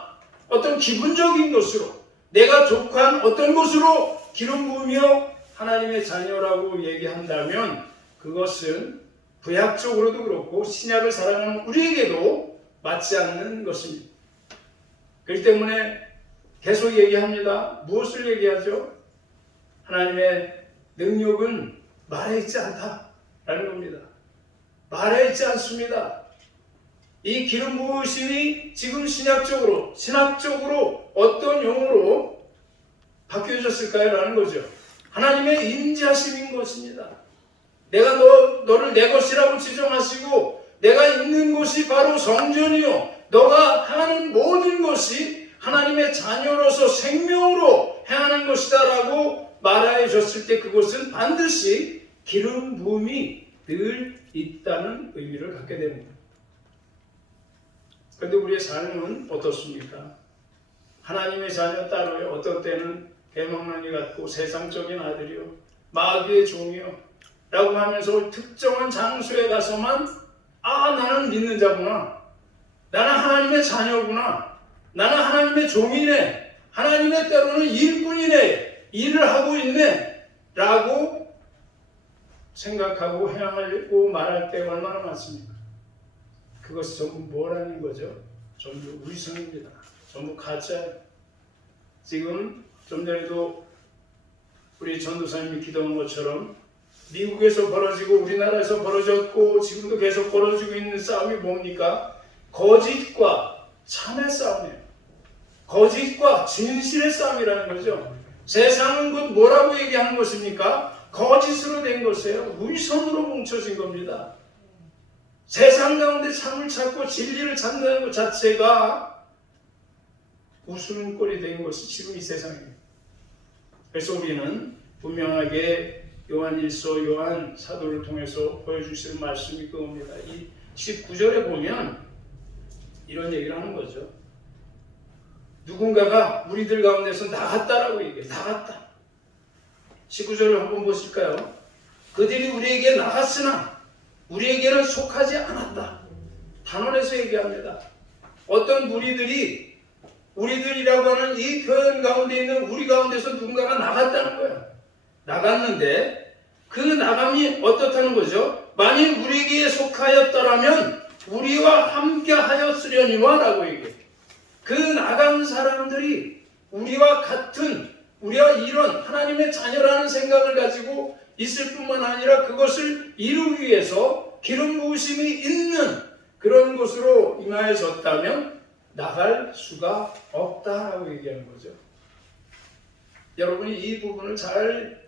어떤 기분적인 것으로 내가 족한 어떤 것으로 기름 부으며 하나님의 자녀라고 얘기한다면 그것은 구약적으로도 그렇고 신약을 살아가는 우리에게도 맞지 않는 것입니다. 그렇기 때문에 계속 얘기합니다. 무엇을 얘기하죠? 하나님의 능력은 말에 있지 않다라는 겁니다. 말에 있지 않습니다. 이 기름 부으심이 지금 신학적으로 어떤 용어로 바뀌어졌을까요? 라는 거죠. 하나님의 임재하심인 것입니다. 내가 너를 내 것이라고 지정하시고 내가 있는 곳이 바로 성전이요 너가 하는 모든 것이 하나님의 자녀로서 생명으로 행하는 것이다 라고 말하여 줬을 때 그것은 반드시 기름 부음이 늘 있다는 의미를 갖게 됩니다. 그런데 우리의 삶은 어떻습니까? 하나님의 자녀 따로요. 어떤 때는 대망론이 같고 세상적인 아들이요. 마귀의 종이요. 라고 하면서 특정한 장소에 가서만 나는 믿는 자구나. 나는 하나님의 자녀구나. 나는 하나님의 종이네. 하나님의 때로는 일꾼이네. 일을 하고 있네. 라고 생각하고 행하고 말할 때가 얼마나 많습니까? 그것이 전부 뭐라는 거죠? 전부 위선입니다. 전부 가짜예요. 지금 좀 전에도 우리 전도사님이 기도한 것처럼 미국에서 벌어지고 우리나라에서 벌어졌고 지금도 계속 벌어지고 있는 싸움이 뭡니까? 거짓과 참의 싸움이에요. 거짓과 진실의 싸움이라는 거죠. 세상은 곧 뭐라고 얘기하는 것입니까? 거짓으로 된 것이에요. 위선으로 뭉쳐진 겁니다. 세상 가운데 참을 찾고 진리를 찾는 것 자체가 웃음꼴이 된 것이 지금 이 세상입니다. 그래서 우리는 분명하게 요한일서 요한 사도를 통해서 보여주시는 말씀이 그겁니다. 이 19절에 보면 이런 얘기를 하는 거죠. 누군가가 우리들 가운데서 나갔다라고 얘기해요. 나갔다. 19절을 한번 보실까요? 그들이 우리에게 나갔으나 우리에게는 속하지 않았다. 단언해서 얘기합니다. 어떤 무리들이 우리들이라고 하는 이 교회 가운데 있는 우리 가운데서 누군가가 나갔다는 거예요. 나갔는데 그 나감이 어떻다는 거죠? 만일 우리에게 속하였더라면 우리와 함께 하였으려니와 라고 얘기해요. 그 나간 사람들이 우리와 같은 우리가 이런 하나님의 자녀라는 생각을 가지고 있을 뿐만 아니라 그것을 이루기 위해서 기름 부으심이 있는 그런 곳으로 임하여졌다면 나갈 수가 없다라고 얘기하는 거죠. 여러분이 이 부분을 잘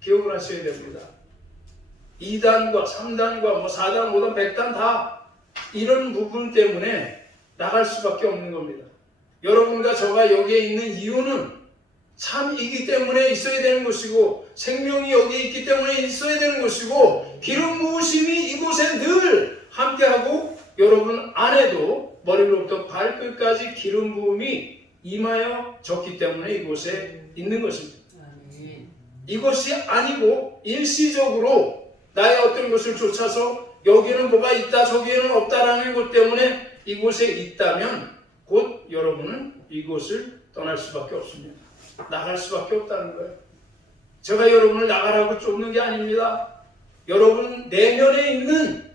기억을 하셔야 됩니다. 2단과 3단과 4단, 5단, 100단 다 이런 부분 때문에 나갈 수밖에 없는 겁니다. 여러분과 저가 여기에 있는 이유는 참이기 때문에 있어야 되는 것이고 생명이 여기에 있기 때문에 있어야 되는 것이고 기름 부으심이 이곳에 늘 함께하고 여러분 안에도 머리로부터 발끝까지 기름 부음이 임하여졌기 때문에 이곳에 있는 것입니다. 이것이 아니고 일시적으로 나의 어떤 것을 쫓아서 여기는 뭐가 있다 저기에는 없다라는 것 때문에 이곳에 있다면 곧 여러분은 이곳을 떠날 수밖에 없습니다. 나갈 수밖에 없다는 거예요. 제가 여러분을 나가라고 쫓는 게 아닙니다. 여러분 내면에 있는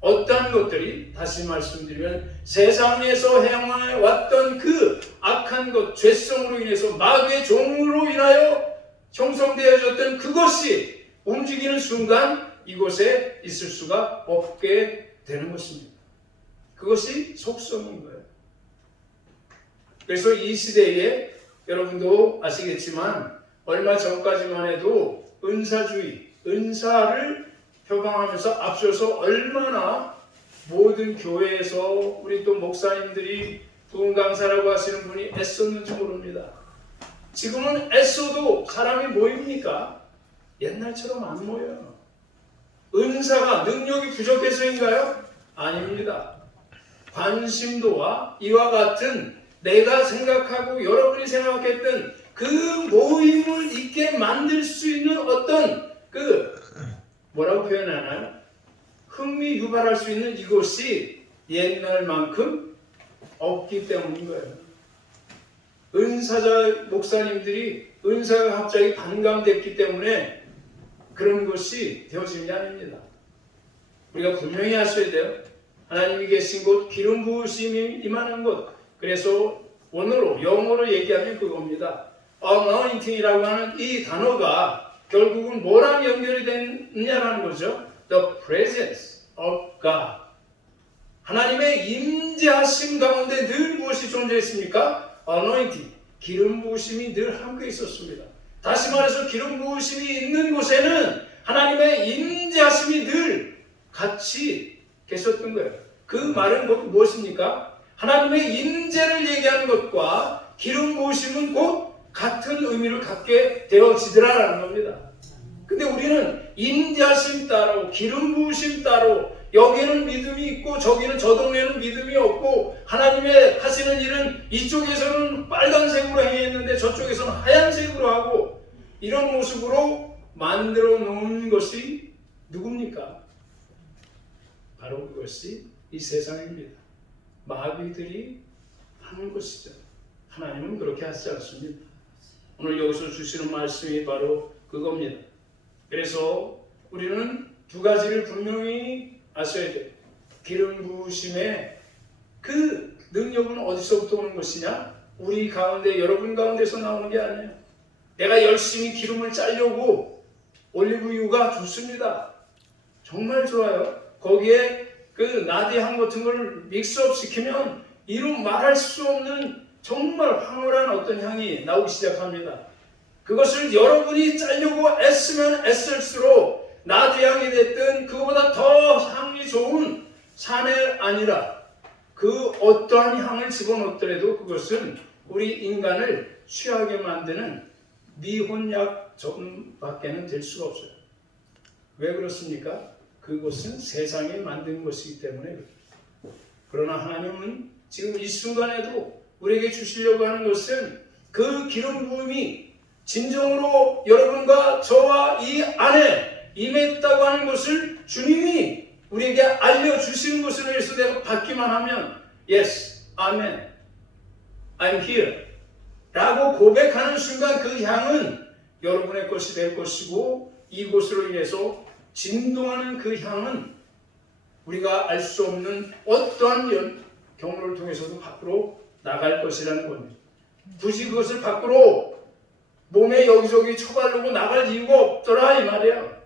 어떠한 것들이 다시 말씀드리면 세상에서 행해왔던 그 악한 것, 죄성으로 인해서 마귀의 종으로 인하여 형성되어졌던 그것이 움직이는 순간 이곳에 있을 수가 없게 되는 것입니다. 그것이 속성인 거예요. 그래서 이 시대에 여러분도 아시겠지만 얼마 전까지만 해도 은사주의, 은사를 표방하면서 앞서서 얼마나 모든 교회에서 우리 또 목사님들이 부흥 강사라고 하시는 분이 애썼는지 모릅니다. 지금은 애써도 사람이 모입니까? 옛날처럼 안 모여요. 은사가 능력이 부족해서인가요? 아닙니다. 관심도와 이와 같은 내가 생각하고 여러분이 생각했던 그 모임을 있게 만들 수 있는 어떤 뭐라고 표현하나요? 흥미 유발할 수 있는 이것이 옛날만큼 없기 때문인 거예요. 은사자 목사님들이 은사가 갑자기 반감됐기 때문에 그런 것이 되어진 게 아닙니다. 우리가 분명히 하셔야 돼요. 하나님이 계신 곳, 기름 부으심이 임하는 곳. 그래서 원어로, 영어로 얘기하면 그겁니다. anointing이라고 하는 이 단어가 결국은 뭐랑 연결이 됐느냐라는 거죠. The presence of God. 하나님의 임재하심 가운데 늘 무엇이 존재했습니까? anointing, 기름 부으심이 늘 함께 있었습니다. 다시 말해서 기름 부으심이 있는 곳에는 하나님의 임재하심이 늘 같이 계셨던 거예요. 그 말은 무엇입니까? 하나님의 임재를 얘기하는 것과 기름 부으심은 곧 같은 의미를 갖게 되어지더라라는 겁니다. 근데 우리는 임재하심 따로 기름 부으심 따로 여기는 믿음이 있고 저기는 저 동네는 믿음이 없고 하나님의 하시는 일은 이쪽에서는 빨간색으로 행했는데 저쪽에서는 하얀색으로 하고 이런 모습으로 만들어 놓은 것이 누굽니까? 바로 그것이 이 세상입니다. 마귀들이 하는 것이죠. 하나님은 그렇게 하지 않습니다. 오늘 여기서 주시는 말씀이 바로 그겁니다. 그래서 우리는 두 가지를 분명히 아셔야 돼요. 기름 부으심의 그 능력은 어디서부터 오는 것이냐? 우리 가운데, 여러분 가운데서 나오는 게 아니에요. 내가 열심히 기름을 짜려고 올리브유가 좋습니다. 정말 좋아요. 거기에 그 나디향 같은 걸 믹스업 시키면 이루 말할 수 없는 정말 황홀한 어떤 향이 나오기 시작합니다. 그것을 여러분이 짜려고 애쓰면 애쓸수록 나대향이 됐든 그보다 더 향이 좋은 샤넬 아니라 그 어떠한 향을 집어넣더라도 그것은 우리 인간을 취하게 만드는 미혼약 전밖에는 될 수가 없어요. 왜 그렇습니까? 그것은 세상이 만든 것이기 때문에 그렇습니다. 그러나 하나님은 지금 이 순간에도 우리에게 주시려고 하는 것은 그 기름 부음이 진정으로 여러분과 저와 이 안에 임했다고 하는 것을 주님이 우리에게 알려주시는 것으로 해서 내가 받기만 하면 Yes, Amen, I'm here 라고 고백하는 순간 그 향은 여러분의 것이 될 것이고 이곳으로 인해서 진동하는 그 향은 우리가 알 수 없는 어떠한 경로를 통해서도 밖으로 나갈 것이라는 겁니다. 굳이 그것을 밖으로 몸에 여기저기 처바르고 나갈 이유가 없더라 이 말이야.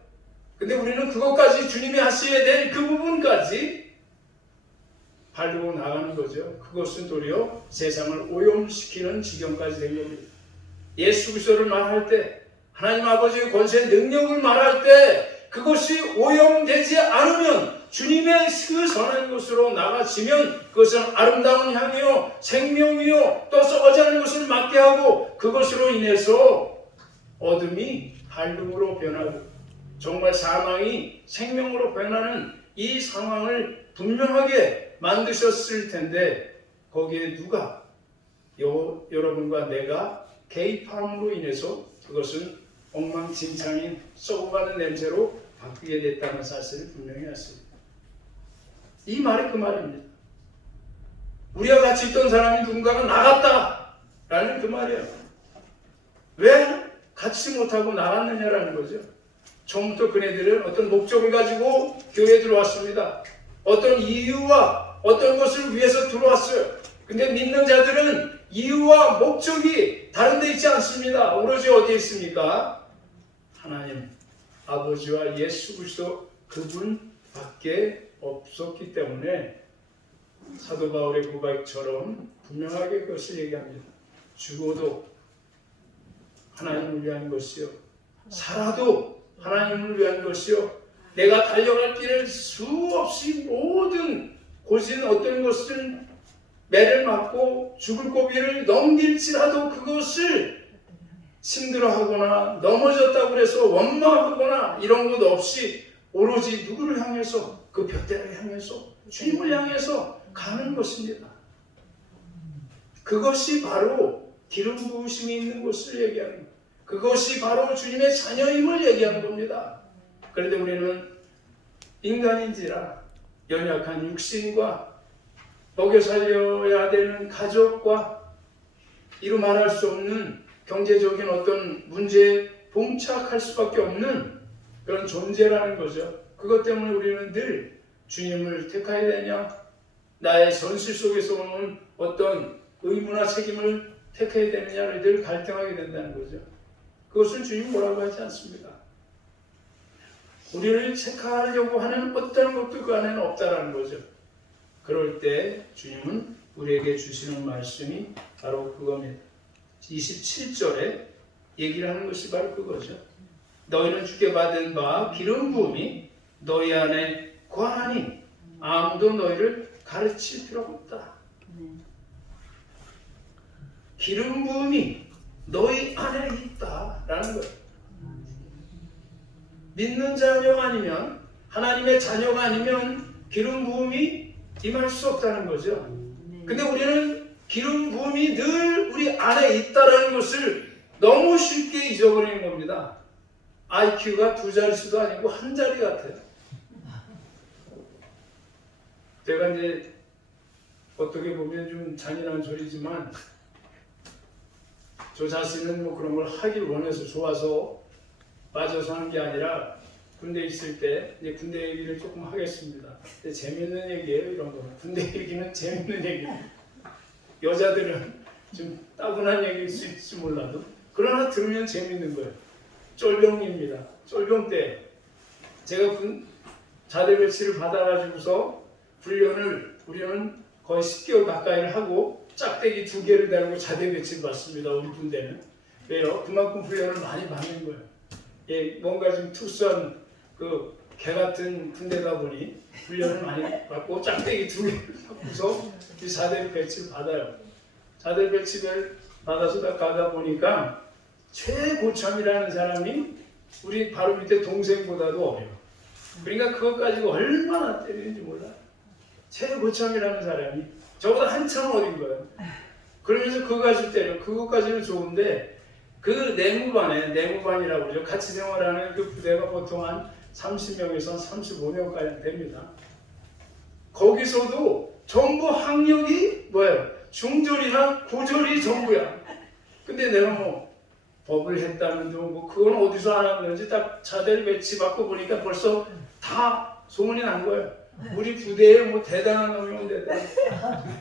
근데 우리는 그것까지 주님이 하셔야 될 그 부분까지 바르고 나가는 거죠. 그것은 도리어 세상을 오염시키는 지경까지 된 겁니다. 예수 그리스도를 말할 때 하나님 아버지의 권세 능력을 말할 때 그것이 오염되지 않으면 주님의 그 선한 곳으로 나가시면 그것은 아름다운 향이요 생명이요 또 썩어지 않는 것을 맡게 하고 그것으로 인해서 어둠이 밝음으로 변하고 정말 사망이 생명으로 변하는 이 상황을 분명하게 만드셨을 텐데 거기에 누가 여러분과 내가 개입함으로 인해서 그것은 엉망진창인 썩어가는 냄새로 바뀌게 됐다는 사실을 분명히 했습니다. 이 말이 그 말입니다. 우리와 같이 있던 사람이 누군가가 나갔다라는 그 말이에요. 왜 같이 못하고 나갔느냐라는 거죠. 처음부터 그네들은 어떤 목적을 가지고 교회에 들어왔습니다. 어떤 이유와 어떤 것을 위해서 들어왔어요. 근데 믿는 자들은 이유와 목적이 다른 데 있지 않습니다. 오로지 어디에 있습니까? 하나님 아버지와 예수 그리스도 그분밖에 없었기 때문에 사도 바울의 고백처럼 분명하게 그것을 얘기합니다. 죽어도 하나님을 위한 것이요 살아도 하나님을 위한 것이요 내가 달려갈 길을 수없이 모든 고진 어떤 것은 매를 맞고 죽을 고비를 넘길지라도 그것을 힘들어하거나 넘어졌다고 해서 원망하거나 이런 것 없이 오로지 누구를 향해서 그 볏대를 향해서 주님을 향해서 가는 것입니다. 그것이 바로 기름 부으심이 있는 것을 얘기하는 겁니다. 그것이 바로 주님의 자녀임을 얘기하는 겁니다. 그런데 우리는 인간인지라 연약한 육신과 먹여 살려야 되는 가족과 이루 말할 수 없는 경제적인 어떤 문제에 봉착할 수밖에 없는 그런 존재라는 거죠. 그것 때문에 우리는 늘 주님을 택해야 되냐 나의 현실 속에서 오는 어떤 의무나 책임을 택해야 되느냐를 늘 갈등하게 된다는 거죠. 그것은 주님 뭐라고 하지 않습니다. 우리를 택하려고 하는 어떤 것도 그 안에는 없다라는 거죠. 그럴 때 주님은 우리에게 주시는 말씀이 바로 그겁니다. 27절에 얘기를 하는 것이 바로 그거죠. 너희는 주께 받은 바 기름 부음이 너희 안에 거하니 아무도 너희를 가르칠 필요가 없다. 기름 부음이 너희 안에 있다라는 거예요. 믿는 자녀가 아니면 하나님의 자녀가 아니면 기름 부음이 임할 수 없다는 거죠. 근데 우리는 기름 부음이 늘 우리 안에 있다는 것을 너무 쉽게 잊어버리는 겁니다. IQ가 2자릿수도 아니고 1자리 같아요. 제가 이제 어떻게 보면 좀 잔인한 소리지만 저 자신은 뭐 그런 걸 하길 원해서 좋아서 빠져서 하는 게 아니라 군대에 있을 때 이제 군대 얘기를 조금 하겠습니다. 근데 재밌는 얘기예요. 이런 거 군대 얘기는 재밌는 얘기예요. 여자들은 좀 따분한 얘기일 수 있을지 몰라도 그러나 들으면 재밌는 거예요. 쫄병입니다. 쫄병 때 제가 자대 배치를 받아가지고서 훈련을 우리는 거의 10개월 가까이를 하고 짝대기 2개를 달고 자대 배치를 받습니다. 우리 군대는. 왜요? 그만큼 훈련을 많이 받는 거예요. 예, 뭔가 좀 특수한 그 개 같은 군대다 보니 훈련을 많이 받고 짝대기 2개를 받고서 이 자대 배치를 받아요. 자대 배치를 받아서 가다 보니까 최고참이라는 사람이 우리 바로 밑에 동생보다도 어려요. 그러니까 그것 가지고 얼마나 때리는지 몰라요. 최고참이라는 사람이 저보다 한참 어린 거예요. 그러면서 그거 가지고 때려. 그것까지는 좋은데 그 내무반이라고 그러죠. 같이 생활하는 그 부대가 보통 한 30명에서 35명까지 됩니다. 거기서도 전부 학력이 뭐예요? 중졸이나 고졸이 전부야. 근데 내가 뭐 법을 했다는데 뭐 그건 어디서 알았는지 딱 자대를 배치 받고 보니까 벌써 다 소문이 난 거예요. 우리 부대에 뭐 대단한 놈이 온대다.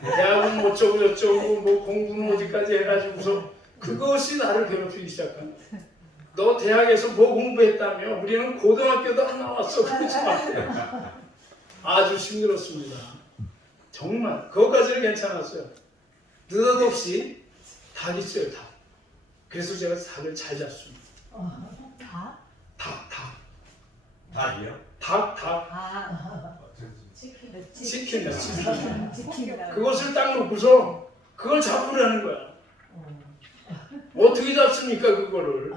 대학은 뭐 어쩌고 저쩌고 뭐 공부는 어디까지 해가지고서 그것이 나를 괴롭히기 시작한 거야. 너 대학에서 뭐 공부했다며? 우리는 고등학교도 안 나왔어. 그러지 마. 아주 힘들었습니다. 정말 그것까지는 괜찮았어요. 느닷없이 닭 있어요. 닭. 그래서 제가 닭을 잘 잡습니다. 닭. 닭이요? 닭. 치킨이야. 치킨. 그것을 딱 놓고서 그걸 잡으라는 거야. 어떻게 잡습니까 그거를?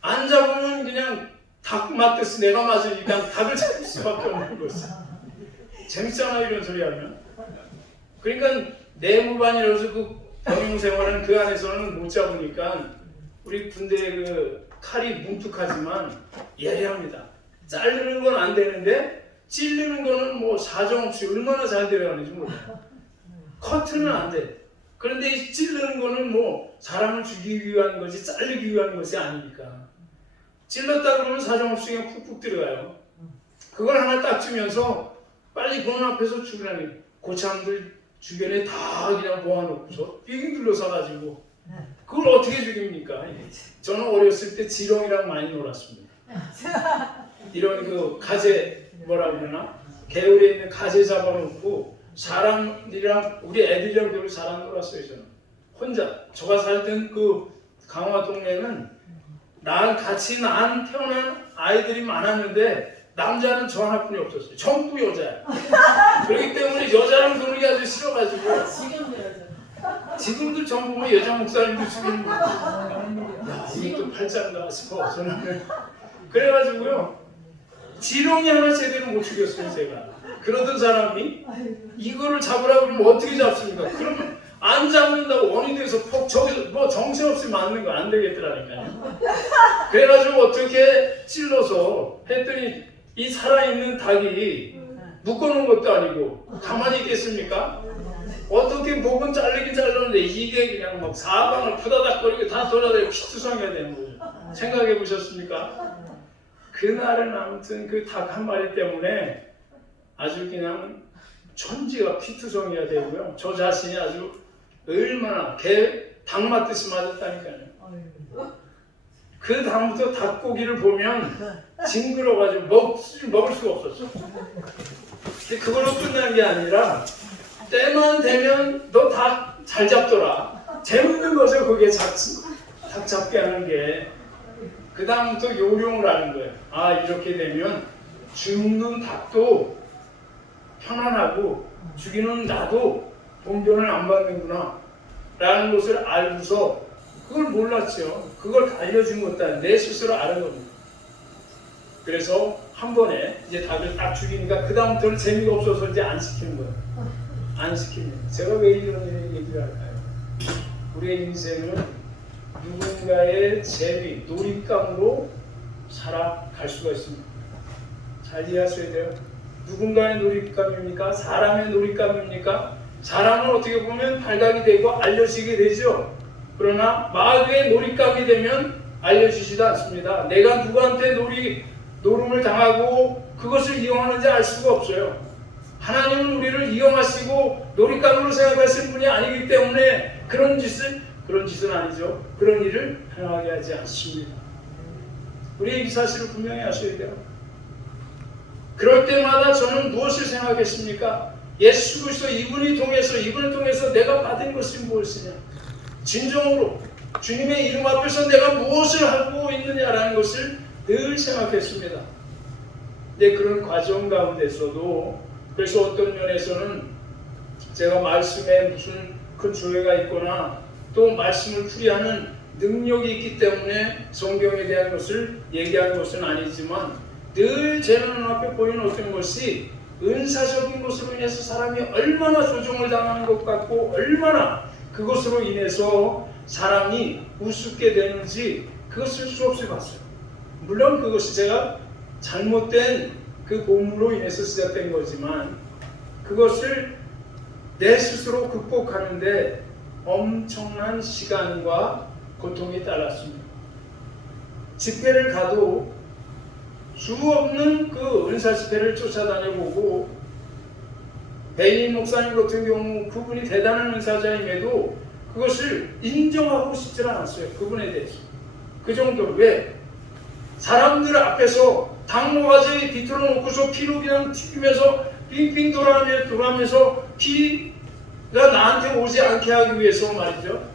안 잡으면 그냥 닭 맞듯이 내가 맞으니까 닭을 잡을 수밖에 없는 거지. 재밌잖아 이런 소리 하면. 그러니까 내무반이라서 그 병영생활은 그 안에서는 못 잡으니까 우리 군대의 그 칼이 뭉툭하지만 예리합니다. 자르는 건 안 되는데 찌르는 거는 뭐 사정없이 얼마나 잘 들어가는지 몰라요. 커트는 안 돼. 그런데 이 찌르는 거는 뭐 사람을 죽이기 위한 거지 자르기 위한 것이 아니니까. 찔렀다 그러면 사정없이 그냥 푹푹 들어가요. 그걸 하나 딱 주면서 빨리 본 앞에서 죽으라니. 고참들 주변에 다 그냥 모아놓고서 빙 둘러서가지고 그걸 어떻게 죽입니까? 저는 어렸을 때 지렁이랑 많이 놀았습니다. 이런 그 가재 뭐라 그러나 개울에 있는 가재 잡아놓고 사람들이랑 우리 애들이랑 별로 잘 안 놀았어요. 저는 혼자. 제가 살던 그 강화 동네는 나랑 같이 태어난 아이들이 많았는데 남자는 저 하나뿐이 없었어요. 전부 여자야. 그렇기 때문에 여자랑 노는 게 아주 싫어가지고 지금도 전부 뭐 여자 목사님도 죽이는 거야. 야, 이것도 팔짱가 싶어. 저는 그래가지고요. 지렁이 하나 제대로 못 죽였어요, 제가. 그러던 사람이 이거를 잡으라고 그러면 어떻게 잡습니까? 그러면 안 잡는다고 원이 돼서 저기서 뭐 정신없이 맞는 거 안 되겠더라니까요. 그래가지고 어떻게 찔러서 했더니 이 살아있는 닭이 묶어놓은 것도 아니고 가만히 있겠습니까? 어떻게 목은 잘리긴 잘랐는데 이게 그냥 막 사방을 푸다닥거리고 다 돌아다니고 피투성이가 되는 거죠. 생각해 보셨습니까? 그날은 아무튼 그 닭 한 마리 때문에 아주 그냥 천지가 피투성이가 되고요. 저 자신이 아주 얼마나 닭 맞듯이 맞았다니까요. 그 다음부터 닭고기를 보면 징그러가지고 먹을 수가 없었어. 근데 그걸로 끝난 게 아니라 때만 되면 너 닭 잘 잡더라. 재밌는 거죠. 그게 닭 잡게 하는 게. 그 다음부터 요령을 하는 거예요. 아, 이렇게 되면 죽는 닭도 편안하고 죽이는 나도 봉변을 안 받는구나 라는 것을 알고서 그걸 몰랐죠. 그걸 알려준 것도 아니고 내 스스로 아는 겁니다. 그래서 한 번에 이제 닭을 딱 죽이니까 그 다음부터는 재미가 없어서 이제 안 시키는 거예요. 안 시킵니다. 제가 왜 이런 얘기를 할까요? 우리의 인생은 누군가의 재미, 놀잇감으로 살아갈 수가 있습니다. 잘 이해하셔야 돼요. 누군가의 놀잇감입니까? 사람의 놀잇감입니까? 사람은 어떻게 보면 발각이 되고 알려지게 되죠. 그러나 마귀의 놀잇감이 되면 알려지지도 않습니다. 내가 누구한테 노름을 당하고 그것을 이용하는지 알 수가 없어요. 하나님은 우리를 이용하시고 놀잇감으로 생각하시는 분이 아니기 때문에 그런 짓은 아니죠. 그런 일을 행하게 하지 않습니다. 우리 이 사실을 분명히 아셔야 돼요. 그럴 때마다 저는 무엇을 생각했습니까? 예수 그리스도 이분을 통해서 내가 받은 것이 무엇이냐? 진정으로 주님의 이름 앞에서 내가 무엇을 하고 있느냐라는 것을 늘 생각했습니다. 근데 그런 과정 가운데서도 그래서 어떤 면에서는 제가 말씀에 무슨 큰 조회가 있거나 또 말씀을 풀이하는 능력이 있기 때문에 성경에 대한 것을 얘기하는 것은 아니지만 늘 제 눈앞에 보이는 어떤 것이 은사적인 것으로 인해서 사람이 얼마나 조종을 당하는 것 같고 얼마나 그것으로 인해서 사람이 우습게 되는지 그것을 수없이 봤어요. 물론 그것이 제가 잘못된 그 고문으로 인해서 시작된 거지만 그것을 내 스스로 극복하는데 엄청난 시간과 고통이 따랐습니다. 집회를 가도 수 없는 그 은사 집회를 쫓아다녀보고 배인 목사님 같은 경우 그분이 대단한 은사자임에도 그것을 인정하고 싶지 않았어요. 그분에 대해서. 그 정도로. 왜? 사람들 앞에서 당모가지 비틀어 놓고서 피로 그냥 튀기면서 빙빙 돌아가면서 피가 나한테 오지 않게 하기 위해서 말이죠.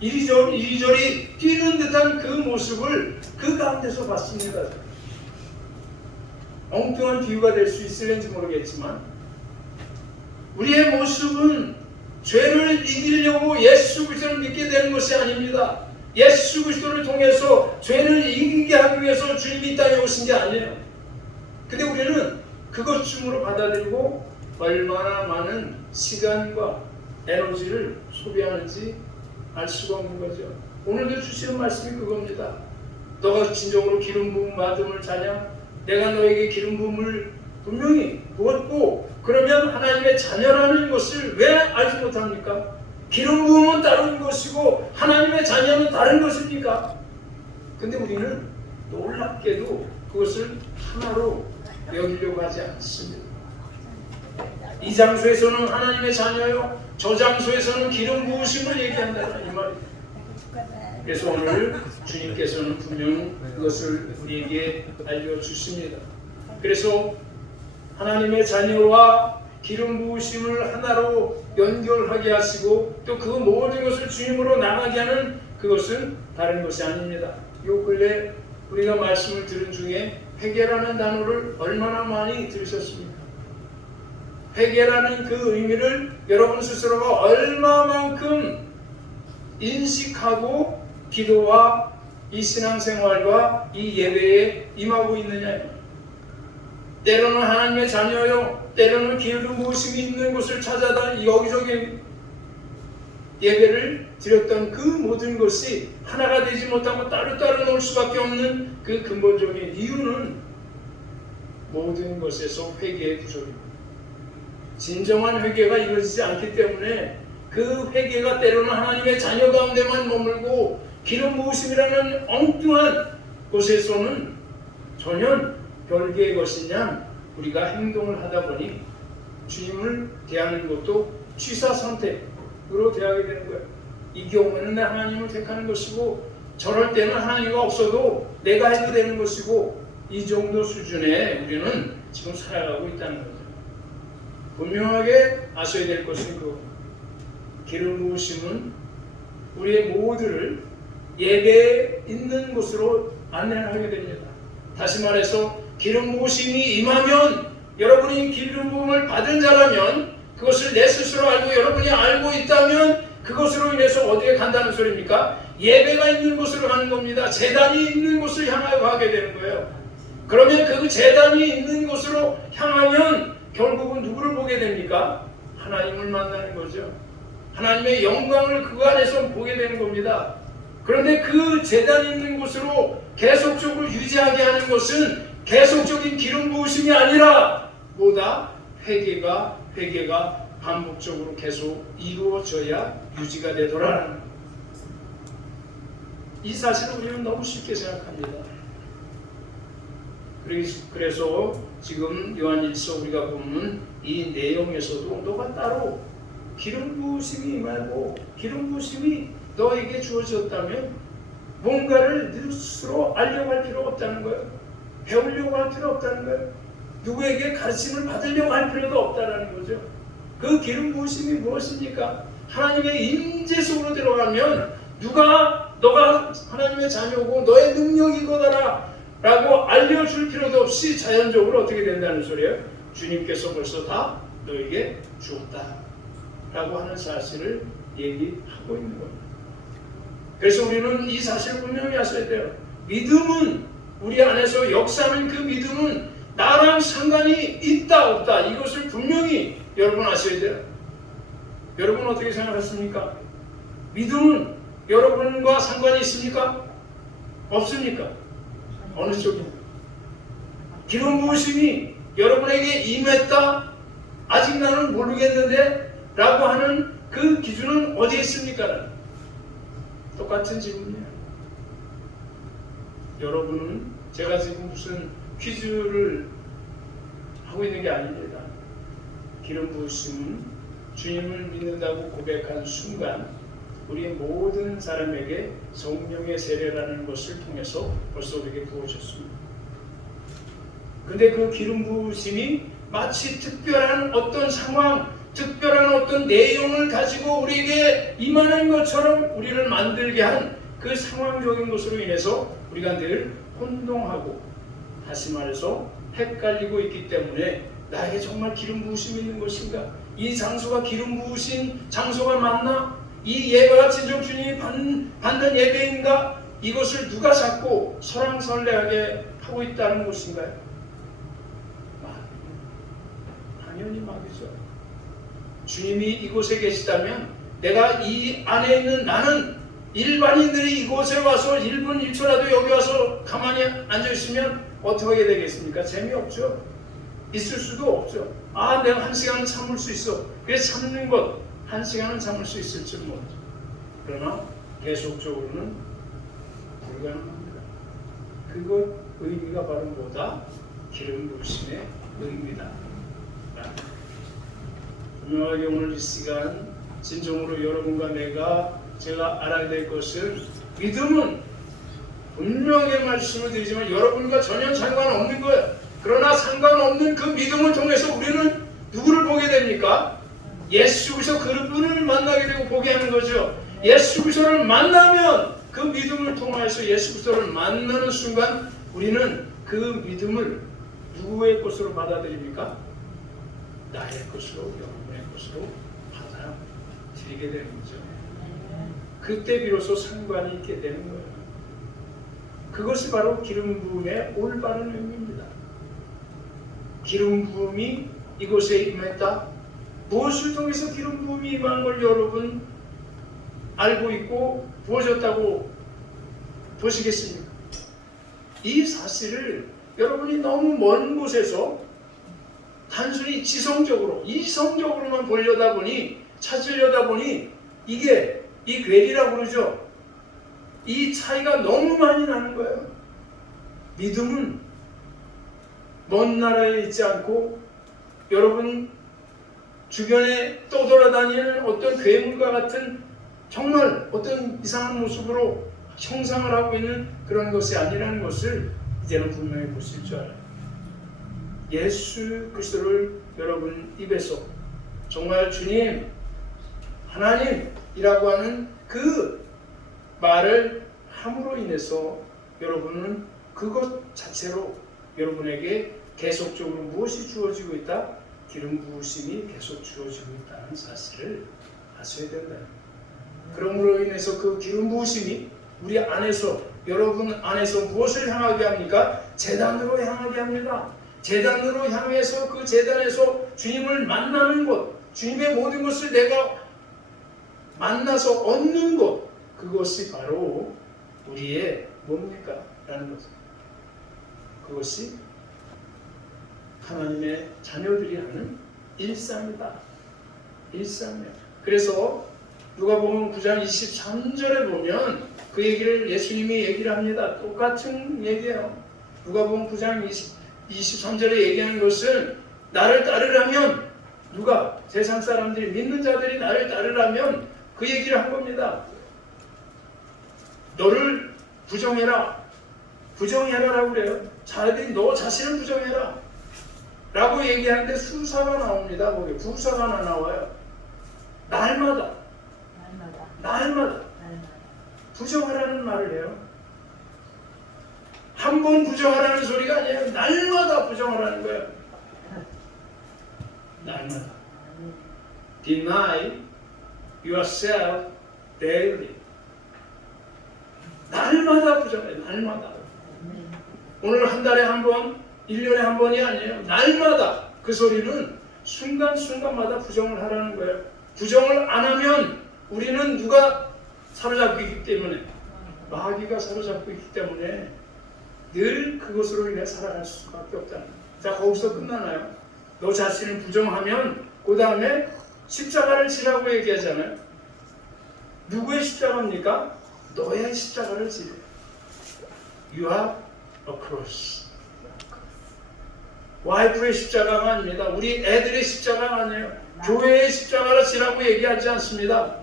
이리저리 뛰는 듯한 그 모습을 그 가운데서 봤습니다. 엉뚱한 비유가 될 수 있을는지 모르겠지만 우리의 모습은 죄를 이기려고 예수 그리스도를 믿게 되는 것이 아닙니다. 예수 그리스도를 통해서 죄를 이기게 하기 위해서 주님이 이 땅에 오신 게 아니에요. 근데 우리는 그것쯤으로 받아들이고 얼마나 많은 시간과 에너지를 소비하는지 알 수가 없는 거죠. 오늘도 주시는 말씀이 그겁니다. 너가 진정으로 기름 부음 받음을 자냐? 내가 너에게 기름 부음을 분명히 부었고 그러면 하나님의 자녀라는 것을 왜 알지 못합니까? 기름 부음은 다른 것이고 하나님의 자녀는 다른 것입니까? 근데 우리는 놀랍게도 그것을 하나로 여기려고 하지 않습니다. 이 장소에서는 하나님의 자녀요, 저 장소에서는 기름 부으심을 얘기한다는 이 말입니다. 그래서 오늘 주님께서는 분명히 그것을 우리에게 알려주십니다. 그래서 하나님의 자녀와 기름 부으심을 하나로 연결하게 하시고 또 그 모든 것을 주님으로 나가게 하는 그것은 다른 것이 아닙니다. 요 근래 우리가 말씀을 들은 중에 회개라는 단어를 얼마나 많이 들으셨습니까? 회개라는 그 의미를 여러분 스스로가 얼마만큼 인식하고 기도와 이 신앙생활과 이 예배에 임하고 있느냐. 때로는 하나님의 자녀요, 때로는 기름 부으심이 있는 곳을 찾아다 여기저기 예배를 드렸던 그 모든 것이 하나가 되지 못하고 따로 놓을 수밖에 없는 그 근본적인 이유는 모든 것에서 회개의 부족입니다. 진정한 회개가 이루어지지 않기 때문에 그 회개가 때로는 하나님의 자녀 가운데만 머물고 기름 부으심이라는 엉뚱한 곳에서는 전혀 별개의 것이냐 우리가 행동을 하다 보니 주님을 대하는 것도 취사 선택으로 대하게 되는 거예요. 이 경우에는 내 하나님을 택하는 것이고 저럴 때는 하나님과 없어도 내가 해도 되는 것이고 이 정도 수준에 우리는 지금 살아가고 있다는 거죠. 분명하게 아셔야 될 것은 기름 부으심은 우리의 모두를 예배에 있는 곳으로 안내하게 됩니다. 다시 말해서 기름 부으심이 임하면 여러분이 기름 부음을 받은 자라면 그것을 내 스스로 알고 여러분이 알고 있다면 그것으로 인해서 어디에 간다는 소리입니까? 예배가 있는 곳으로 가는 겁니다. 제단이 있는 곳을 향하여 가게 되는 거예요. 그러면 그 제단이 있는 곳으로 향하면 결국은 누구를 보게 됩니까? 하나님을 만나는 거죠. 하나님의 영광을 그 안에서 보게 되는 겁니다. 그런데 그 제단 있는 곳으로 계속적으로 유지하게 하는 것은 계속적인 기름 부으심이 아니라 뭐다? 회개가 반복적으로 계속 이루어져야 유지가 되더라라는 거예요. 이 사실을 우리는 너무 쉽게 생각합니다. 그래서 지금 요한일서 우리가 보면 이 내용에서도 너가 따로 기름 부으심이 임하고 기름 부으심이 너에게 주어졌다면 뭔가를 네 스스로 알려고 할 필요가 없다는 거예요. 배우려고 할 필요 없다는 거예요. 누구에게 가르침을 받으려고 할 필요도 없다는 거죠. 그 기름 부으심이 무엇입니까? 하나님의 임재 속으로 들어가면 너가 하나님의 자녀고 너의 능력이 이거다라 라고 알려줄 필요도 없이 자연적으로 어떻게 된다는 소리예요? 주님께서 벌써 다 너에게 주었다 라고 하는 사실을 얘기하고 있는 겁니다. 그래서 우리는 이 사실을 분명히 아셔야 돼요. 믿음은 우리 안에서 역사하는 그 믿음은 나랑 상관이 있다 없다 이것을 분명히 여러분 아셔야 돼요. 여러분 어떻게 생각하십니까? 믿음은 여러분과 상관이 있습니까? 없습니까? 어느 쪽입니까? 기름 부으심이 여러분에게 임했다? 아직 나는 모르겠는데 라고 하는 그 기준은 어디에 있습니까? 똑같은 질문이에요. 여러분은 제가 지금 무슨 퀴즈를 하고 있는 게 아닙니다. 기름 부으심은 주님을 믿는다고 고백한 순간 우리 모든 사람에게 성령의 세례라는 것을 통해서 벌써 우리에게 부어졌습니다. 근데 그 기름 부으심이 마치 특별한 어떤 상황, 특별한 어떤 내용을 가지고 우리에게 임하는 것처럼 우리를 만들게 한 그 상황적인 것으로 인해서 우리가 늘 혼동하고 다시 말해서 헷갈리고 있기 때문에 나에게 정말 기름 부으심이 있는 것인가? 이 장소가 기름 부으신 장소가 맞나? 이 예배가 진정 주님이 받는 예배인가? 이것을 누가 자꾸 설왕설래하게 하고 있다는 것인가요? 당연히 막이죠. 주님이 이곳에 계시다면 내가 이 안에 있는 나는 일반인들이 이곳에 와서 1분 1초라도 여기 와서 가만히 앉아있으면 어떻게 되겠습니까? 재미없죠. 있을 수도 없죠. 내가 1시간은 참을 수 있어. 그래서 참는 것 1시간은 참을 수 있을지 모르죠. 그러나 계속적으로는 불가능합니다. 그것 의미가 바로 뭐다? 기름 부으심의 의미다. 분명하게 오늘 이 시간 진정으로 여러분과 제가 알아야 될 것은 믿음은 분명하게 말씀을 드리지만 여러분과 전혀 상관없는 거예요. 그러나 상관없는 그 믿음을 통해서 우리는 누구를 보게 됩니까? 예수 그리스도 그분을 만나게 되고 보게 하는 거죠. 예수 그리스도를 만나면 그 믿음을 통해서 예수 그리스도를 만나는 순간 우리는 그 믿음을 누구의 것으로 받아들입니까? 나의 것으로, 여러분의 것으로 받아들이게 되는 거죠. 그때 비로소 상관이 있게 되는 거예요. 그것이 바로 기름 부음의 올바른 의미입니다. 기름 부음이 이곳에 임했다. 무엇을 통해서 기름 부음이 임한 걸 여러분 알고 있고 부어졌다고 보시겠습니까? 이 사실을 여러분이 너무 먼 곳에서 단순히 지성적으로 이성적으로만 보려다 보니 찾으려다 보니 이게 이 괴리라고 그러죠. 이 차이가 너무 많이 나는 거예요. 믿음은 먼 나라에 있지 않고 여러분 주변에 떠돌아다니는 어떤 괴물과 같은 정말 어떤 이상한 모습으로 형상을 하고 있는 그런 것이 아니라는 것을 이제는 분명히 보실 줄 알아요. 예수 그리스도를 여러분 입에서 정말 주님, 하나님이라고 하는 그 말을 함으로 인해서 여러분은 그것 자체로 여러분에게 계속적으로 무엇이 주어지고 있다? 기름 부으심이 계속 주어지고 있다는 사실을 아셔야 된다. 그러므로 인해서 그 기름 부으심이 우리 안에서 여러분 안에서 무엇을 향하게 합니까? 제단으로 향하게 합니다. 제단으로 향해서 그 제단에서 주님을 만나는 것, 주님의 모든 것을 내가 만나서 얻는 것, 그것이 바로 우리의 뭡니까? 라는 거죠. 그것이 하나님의 자녀들이 하는 일상이다. 일상이에요. 그래서 누가복음 9장 23절에 보면 그 얘기를 예수님이 얘기를 합니다. 똑같은 얘기예요. 누가복음 9장 23절에 얘기하는 것은 나를 따르라면 누가? 세상 사람들이 믿는 자들이 나를 따르라면 그 얘기를 한 겁니다. 너를 부정해라. 부정해라라고 그래요. 차라리 너 자신을 부정해라. 라고 얘기하는데 수사가 나옵니다. 거기 부사가 하나 나와요. 날마다 부정하라는 말을 해요. 한 번 부정하라는 소리가 아니에요. 날마다 부정하라는 거예요. 날마다. Deny yourself daily. 날마다 부정해. 날마다. 오늘 한 달에 한 번, 1년에 한 번이 아니에요. 날마다. 그 소리는 순간순간마다 부정을 하라는 거예요. 부정을 안 하면 우리는 누가 사로잡고 있기 때문에, 마귀가 사로잡고 있기 때문에 늘 그것으로 인해 살아갈 수밖에 없다는 거예요. 자, 거기서 끝나나요? 너 자신을 부정하면 그 다음에 십자가를 지라고 얘기하잖아요. 누구의 십자가입니까? 너의 십자가를 지래. You are a cross. 와이프의 십자가가 아닙니다. 우리 애들의 십자가가 아니에요. 교회의 십자가를 지라고 얘기하지 않습니다.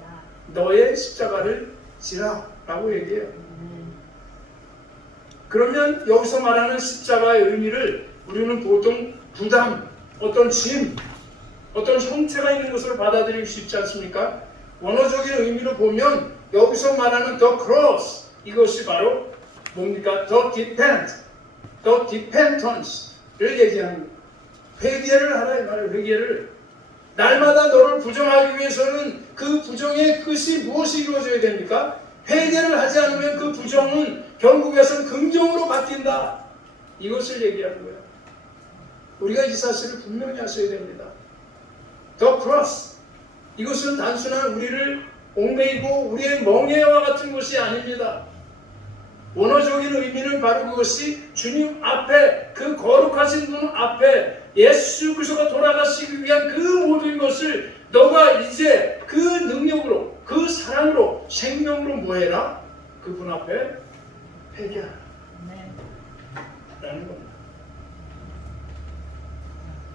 너의 십자가를 지라라고 얘기해요. 그러면 여기서 말하는 십자가의 의미를 우리는 보통 부담, 어떤 짐, 어떤 형태가 있는 것으로 받아들이기 쉽지 않습니까? 원어적인 의미로 보면 여기서 말하는 the cross, 이것이 바로 뭡니까? the dependence를 얘기하는 거예요. 회개를 하라 이 말이에요. 회개를. 날마다 너를 부정하기 위해서는 그 부정의 끝이 무엇이 이루어져야 됩니까? 회개를 하지 않으면 그 부정은 결국에서는 긍정으로 바뀐다. 이것을 얘기하는 거예요. 우리가 이 사실을 분명히 하셔야 됩니다. The cross. 이것은 단순한 우리를 얽매이고 우리의 멍에와 같은 것이 아닙니다. 원어적인 의미는 바로 그것이 주님 앞에, 그 거룩하신 분 앞에 예수 그리스도가 돌아가시기 위한 그 모든 것을 너가 이제 그 능력으로, 그 사랑으로, 생명으로 뭐해라? 그분 앞에 회개하라 라는 겁니다.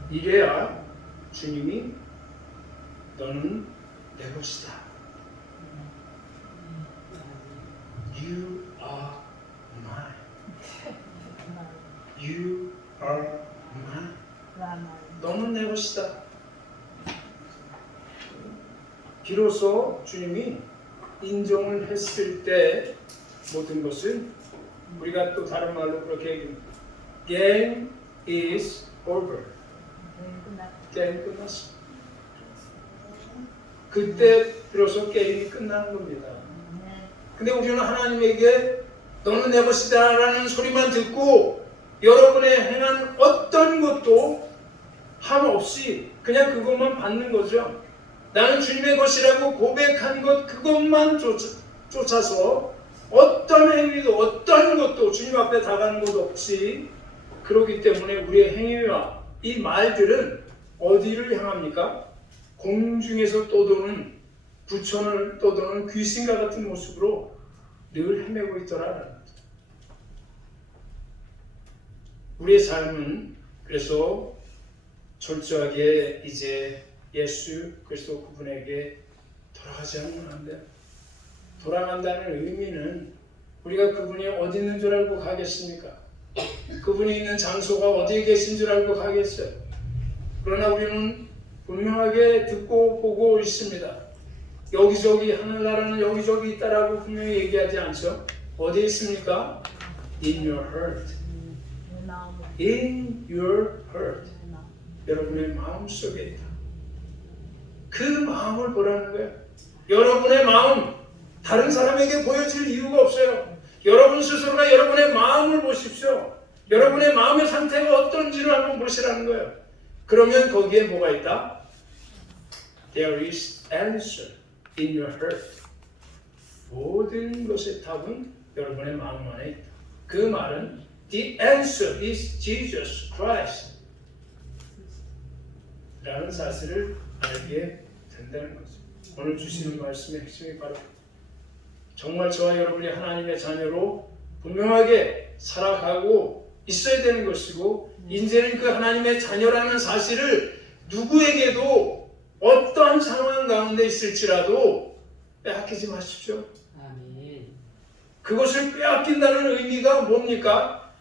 이래야 주님이 너는 내 것이다. You are mine. You are mine. 너는 내 것이다. 비로소 주님이 인정을 했을 때 모든 것을 우리가 또 다른 말로 그렇게 얘기합니다. Game is over. 게임 끝났어. 그때 비로소 게임이 끝나는 겁니다. 근데 우리는 하나님에게 너는 내 것이다 라는 소리만 듣고 여러분의 행한 어떤 것도 함 없이 그냥 그것만 받는 거죠. 나는 주님의 것이라고 고백한 것 그것만 쫓아서 어떤 행위도 어떤 것도 주님 앞에 다가가는 것 없이 그러기 때문에 우리의 행위와 이 말들은 어디를 향합니까? 공중에서 떠도는 부천을 떠도는 귀신과 같은 모습으로 늘 헤매고 있더라. 우리의 삶은 그래서 철저하게 이제 예수 그리스도 그분에게 돌아가지 않으면 안 돼요. 돌아간다는 의미는 우리가 그분이 어디 있는 줄 알고 가겠습니까? 그분이 있는 장소가 어디에 계신 줄 알고 가겠어요? 그러나 우리는 분명하게 듣고 보고 있습니다. 여기저기 하늘나라는 여기저기 있다라고 분명히 얘기하지 않죠? 어디에 있습니까? In your heart. In your heart. 여러분의 마음 속에 있다. 그 마음을 보라는 거예요. 여러분의 마음 다른 사람에게 보여줄 이유가 없어요. 여러분 스스로가 여러분의 마음을 보십시오. 여러분의 마음의 상태가 어떤지를 한번 보시라는 거예요. 그러면 거기에 뭐가 있다? There is answer in your heart. 모든 것의 답은 여러분의 마음 안에 있다. 그 말은 The answer is Jesus Christ 라는 사실을 알게 된다는 거죠. 오늘 주시는 말씀의 핵심이 바로 정말 저와 여러분이 하나님의 자녀로 분명하게 살아가고 있어야 되는 것이고 이제는 그 하나님의 자녀라는 사실을 누구에게도 어떠한 상황 가운데 있을지라도 빼앗기지 마십시오. 아멘. 그것을 빼앗긴다는 의미가 뭡니까?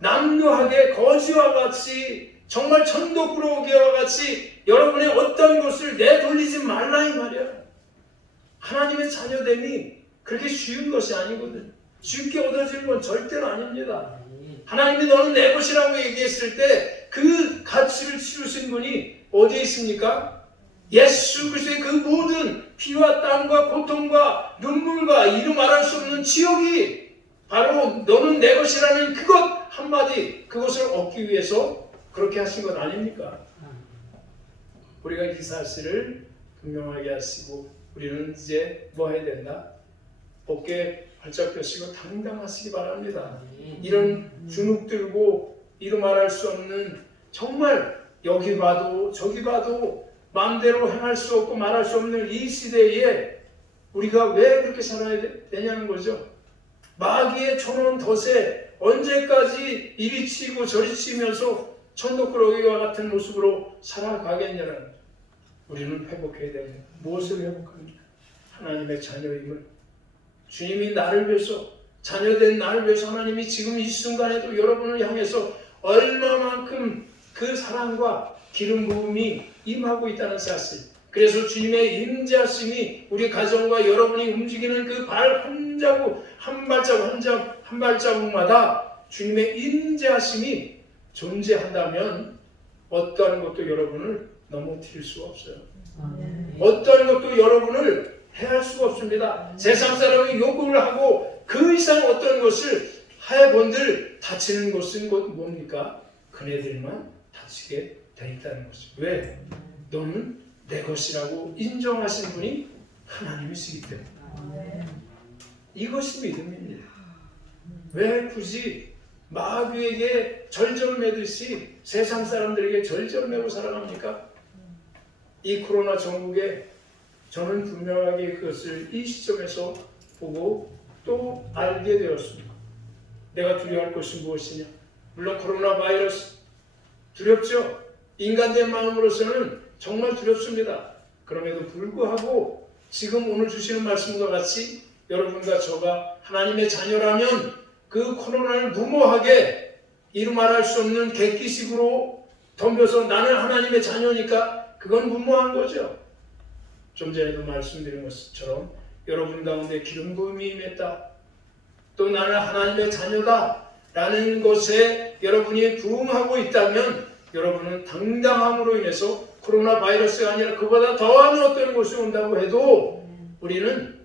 남루하게 거지와 같이 정말 천도 끌어오기와 같이 여러분의 어떤 것을 내돌리지 말라 이 말이야. 하나님의 자녀됨이 그렇게 쉬운 것이 아니거든. 쉽게 얻어지는 건 절대로 아닙니다. 하나님이 너는 내 것이라고 얘기했을 때 그 가치를 치르신 분이 어디에 있습니까? 예수 그리스도의 그 모든 피와 땀과 고통과 눈물과 이루 말할 수 없는 지옥이 바로 너는 내 것이라는 그것 한마디, 그것을 얻기 위해서 그렇게 하신 것 아닙니까? 우리가 이 사실을 분명하게 하시고 우리는 이제 뭐 해야 된다? 어깨에 발짝 펴시고 당당하시기 바랍니다. 이런 주눅 들고 이루 말할 수 없는, 정말 여기 봐도 저기 봐도 마음대로 행할 수 없고 말할 수 없는 이 시대에 우리가 왜 그렇게 살아야 되냐는 거죠. 마귀의 쳐놓은 덫에 언제까지 이리 치고 저리 치면서 천도꾸러기와 같은 모습으로 살아가겠냐는 거죠. 우리는 회복해야 됩니다. 무엇을 회복합니까? 하나님의 자녀임을. 주님이 나를 위해서, 자녀된 나를 위해서 하나님이 지금 이 순간에도 여러분을 향해서 얼마만큼 그 사랑과 기름 부음이 임하고 있다는 사실. 그래서 주님의 임재하심이 우리 가정과 여러분이 움직이는 그 발 한 자국, 한 발자국 한 발자국마다 주님의 임재하심이 존재한다면 어떠한 것도 여러분을 넘어뜨릴 수가 없어요. 어떠한 것도 여러분을 해할 수가 없습니다. 세상 사람이 요구를 하고 그 이상 어떤 것을 해본들 다치는 것은 뭡니까? 그네들만 다치게 돼 있다는 것이죠. 왜? 너는 내 것이라고 인정하신 분이 하나님이시기 때문에. 이것이 믿음입니다. 왜 굳이 마귀에게 절절매듯이 세상 사람들에게 절절매고 살아갑니까? 이 코로나 전국에 저는 분명하게 그것을 이 시점에서 보고 또 알게 되었습니다. 내가 두려워할 것이 무엇이냐? 물론 코로나 바이러스 두렵죠. 인간된 마음으로서는 정말 두렵습니다. 그럼에도 불구하고 지금 오늘 주시는 말씀과 같이 여러분과 저가 하나님의 자녀라면 그 코로나를 무모하게 이루 말할 수 없는 객기식으로 덤벼서 나는 하나님의 자녀니까 그건 무모한 거죠. 좀 전에도 말씀드린 것처럼 여러분 가운데 기름 부음이 임했다. 또 나는 하나님의 자녀다 라는 것에 여러분이 부응하고 있다면 여러분은 당당함으로 인해서 코로나 바이러스가 아니라 그보다 더한 어떤 것이 온다고 해도 우리는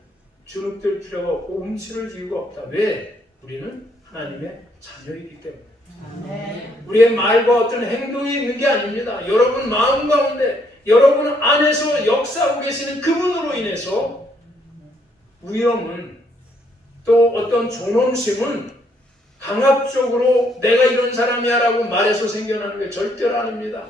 주눅들 필요가 없고 움츠릴 이유가 없다. 왜? 우리는 하나님의 자녀이기 때문에. 우리의 말과 어떤 행동이 있는 게 아닙니다. 여러분 마음 가운데, 여러분 안에서 역사하고 계시는 그분으로 인해서 위험은, 또 어떤 존엄심은 강압적으로 내가 이런 사람이야 라고 말해서 생겨나는 게 절대로 아닙니다.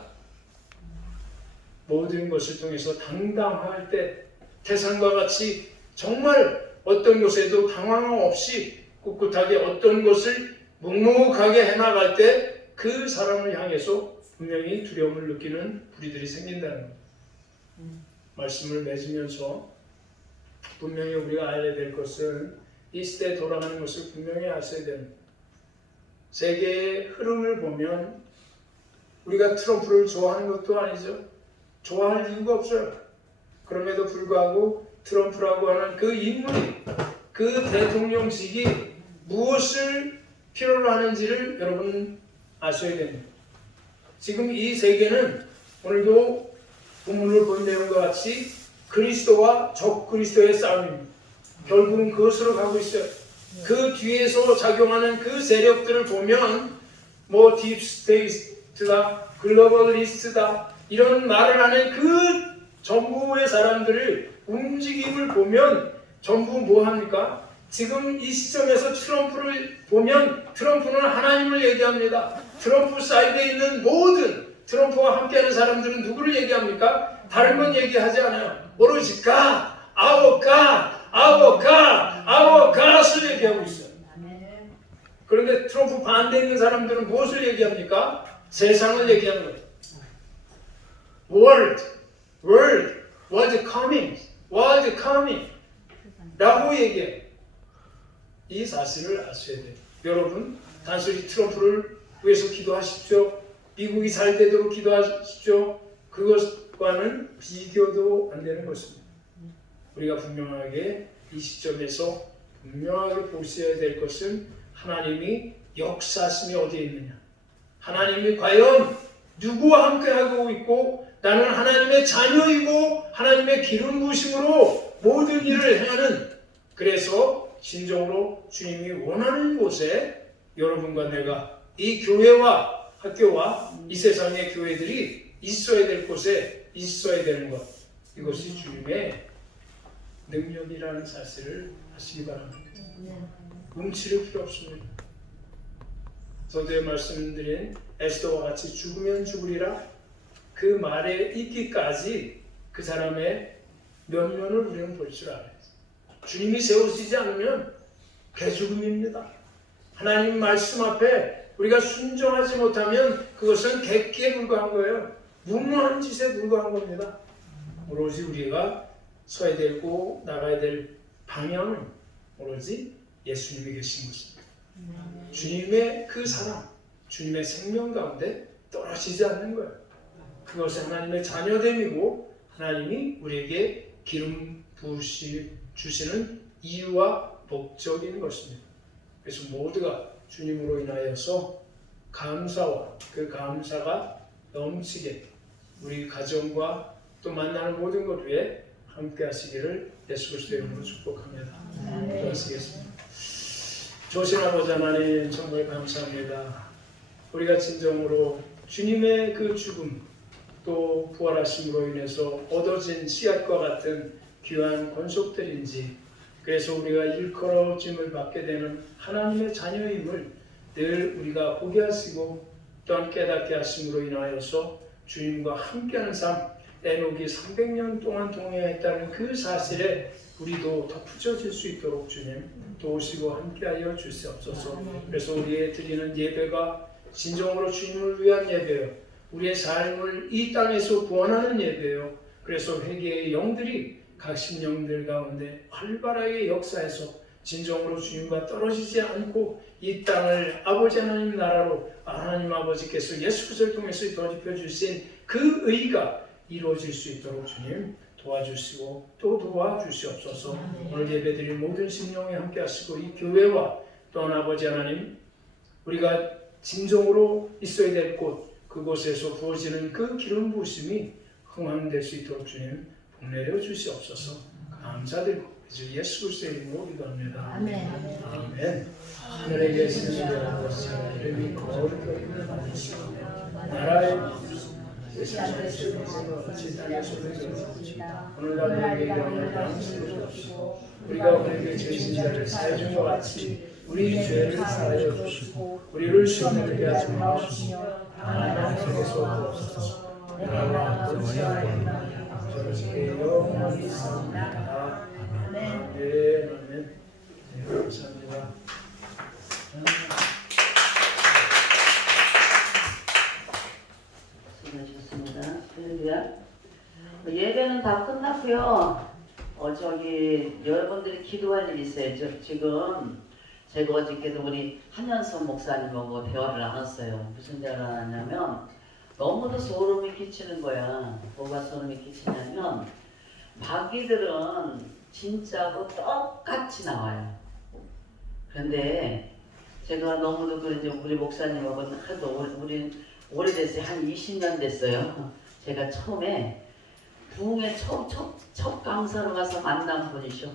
모든 것을 통해서 당당할 때 태산과 같이 정말 어떤 것에도 당황 없이 꿋꿋하게 어떤 것을 묵묵하게 해나갈 때 그 사람을 향해서 분명히 두려움을 느끼는 불의들이 생긴다는 것. 말씀을 맺으면서 분명히 우리가 알아야 될 것은 이 시대에 돌아가는 것을 분명히 아셔야 됩니다. 세계의 흐름을 보면 우리가 트럼프를 좋아하는 것도 아니죠. 좋아할 이유가 없어요. 그럼에도 불구하고 트럼프라고 하는 그 인물이, 그 대통령직이 무엇을 필요로 하는지를 여러분 아셔야 됩니다. 지금 이 세계는 오늘도 본문을 본 내용과 같이 그리스도와 적 그리스도의 싸움입니다. 결국은 그것으로 가고 있어요. 그 뒤에서 작용하는 그 세력들을 보면 뭐 딥스테이트다, 글로벌리스트다 이런 말을 하는 그 전부의 사람들을 움직임을 보면 전부 뭐 합니까? 지금 이 시점에서 트럼프를 보면 트럼프는 하나님을 얘기합니다. 트럼프 사이드에 있는 모든 트럼프와 함께하는 사람들은 누구를 얘기합니까? 다른 건 얘기하지 않아요. 오로지 God, our God, our God, our God을 얘기하고 있어요. 그런데 트럼프 반대에 있는 사람들은 무엇을 얘기합니까? 세상을 얘기하는 거예요. World coming 라고 얘기해요. 이 사실을 아셔야 돼요. 여러분 단순히 트럼프를 위해서 기도하십시오. 미국이 잘 되도록 기도하십시오. 그것과는 비교도 안 되는 것입니다. 우리가 분명하게 이 시점에서 분명하게 보셔야 될 것은 하나님이 역사심이 어디에 있느냐. 하나님이 과연 누구와 함께하고 있고 나는 하나님의 자녀이고 하나님의 기름 부으심으로 모든 일을 행하는, 그래서 진정으로 주님이 원하는 곳에 여러분과 내가 이 교회와 학교와 이 세상의 교회들이 있어야 될 곳에 있어야 되는 것, 이것이 주님의 능력이라는 사실을 하시기 바랍니다. 뭉칠 필요 없습니다. 서두에 말씀드린 에스더와 같이 죽으면 죽으리라 그 말에 있기까지 그 사람의 면면을 우리는 볼 줄 알아요. 주님이 세우시지 않으면 개죽음입니다. 하나님 말씀 앞에 우리가 순종하지 못하면 그것은 객기에 불과한 거예요. 무모한 짓에 불과한 겁니다. 오로지 우리가 서야 되고 나가야 될 방향은 오로지 예수님이 계신 것입니다. 주님의 그 사랑, 주님의 생명 가운데 떨어지지 않는 거예요. 그것이 하나님의 자녀됨이고 하나님이 우리에게 기름 부으시는 이유와 목적인 것입니다. 그래서 모두가 주님으로 인하여서 감사와 그 감사가 넘치게 우리 가정과 또 만나는 모든 것 위에 함께 하시기를 예수 그리스도의 이름으로 축복합니다. 기도하시겠습니다. 좋으신 아버지 하나님 정말 감사합니다. 우리가 진정으로 주님의 그 죽음 또 부활하심으로 인해서 얻어진 씨앗과 같은 귀한 권속들인지, 그래서 우리가 일컬어짐을 받게 되는 하나님의 자녀임을 늘 우리가 보게 하시고 또한 깨닫게 하심으로 인하여서 주님과 함께하는 삶, 에녹이 300년 동안 동행했다는 그 사실에 우리도 더 붙여질 수 있도록 주님 도우시고 함께하여 주시옵소서. 그래서 우리의 드리는 예배가 진정으로 주님을 위한 예배요, 우리의 삶을 이 땅에서 구원하는 예배요, 그래서 회개의 영들이 각 심령들 가운데 활발하게 역사해서 진정으로 주님과 떨어지지 않고 이 땅을 아버지 하나님 나라로 하나님 아버지께서 예수 그리스도를 통해서 덧입혀 주신 그 의가 이루어질 수 있도록 주님 도와주시고 또 도와주시옵소서. 오늘 예배드린 모든 심령에 함께 하시고 이 교회와 또한 아버지 하나님 우리가 진정으로 있어야 될 곳, 그곳에서 부어지는 그 기름 부으심이 흥황될 수 있도록 주님 복내려 주시옵소서. 감사드리고 예수 그리스도의 이름으로 기도합니다. 아멘. 아멘. 하늘에 계시는 아버지, 이름이 거룩하게 여김을 나라의 세상에서 같이 땅에서도 이루어지고 오늘날 우리에게 영원한 양식을 주시고 우리가 우리에게 죄진 자를 사하여 준 것 같이 우리 죄를 사하여 주시고 우리를 시험하게 하지 마시며 하나님 앞에서 없어서 나라와 권세와 아버지께 영원히 있사옵나이다. 아멘. 아멘. 감사합니다. 수고하셨습니다. 할렐루야. 예배는 다 끝났고요. 저기 여러분들이 기도할 일이 있어요. 지금 제가 어저께도 우리 한현석 목사님하고 대화를 나눴어요. 무슨 대화를 나눴냐면 너무도 소름이 끼치는 거야. 뭐가 소름이 끼치냐면 마귀들은 진짜로 똑같이 나와요. 그런데 제가 너무도 그런지 우리 목사님하고 하도 우리 오래됐어요. 한 20년 됐어요. 제가 처음에 부흥회 첫 강사로 가서 만난 분이셔.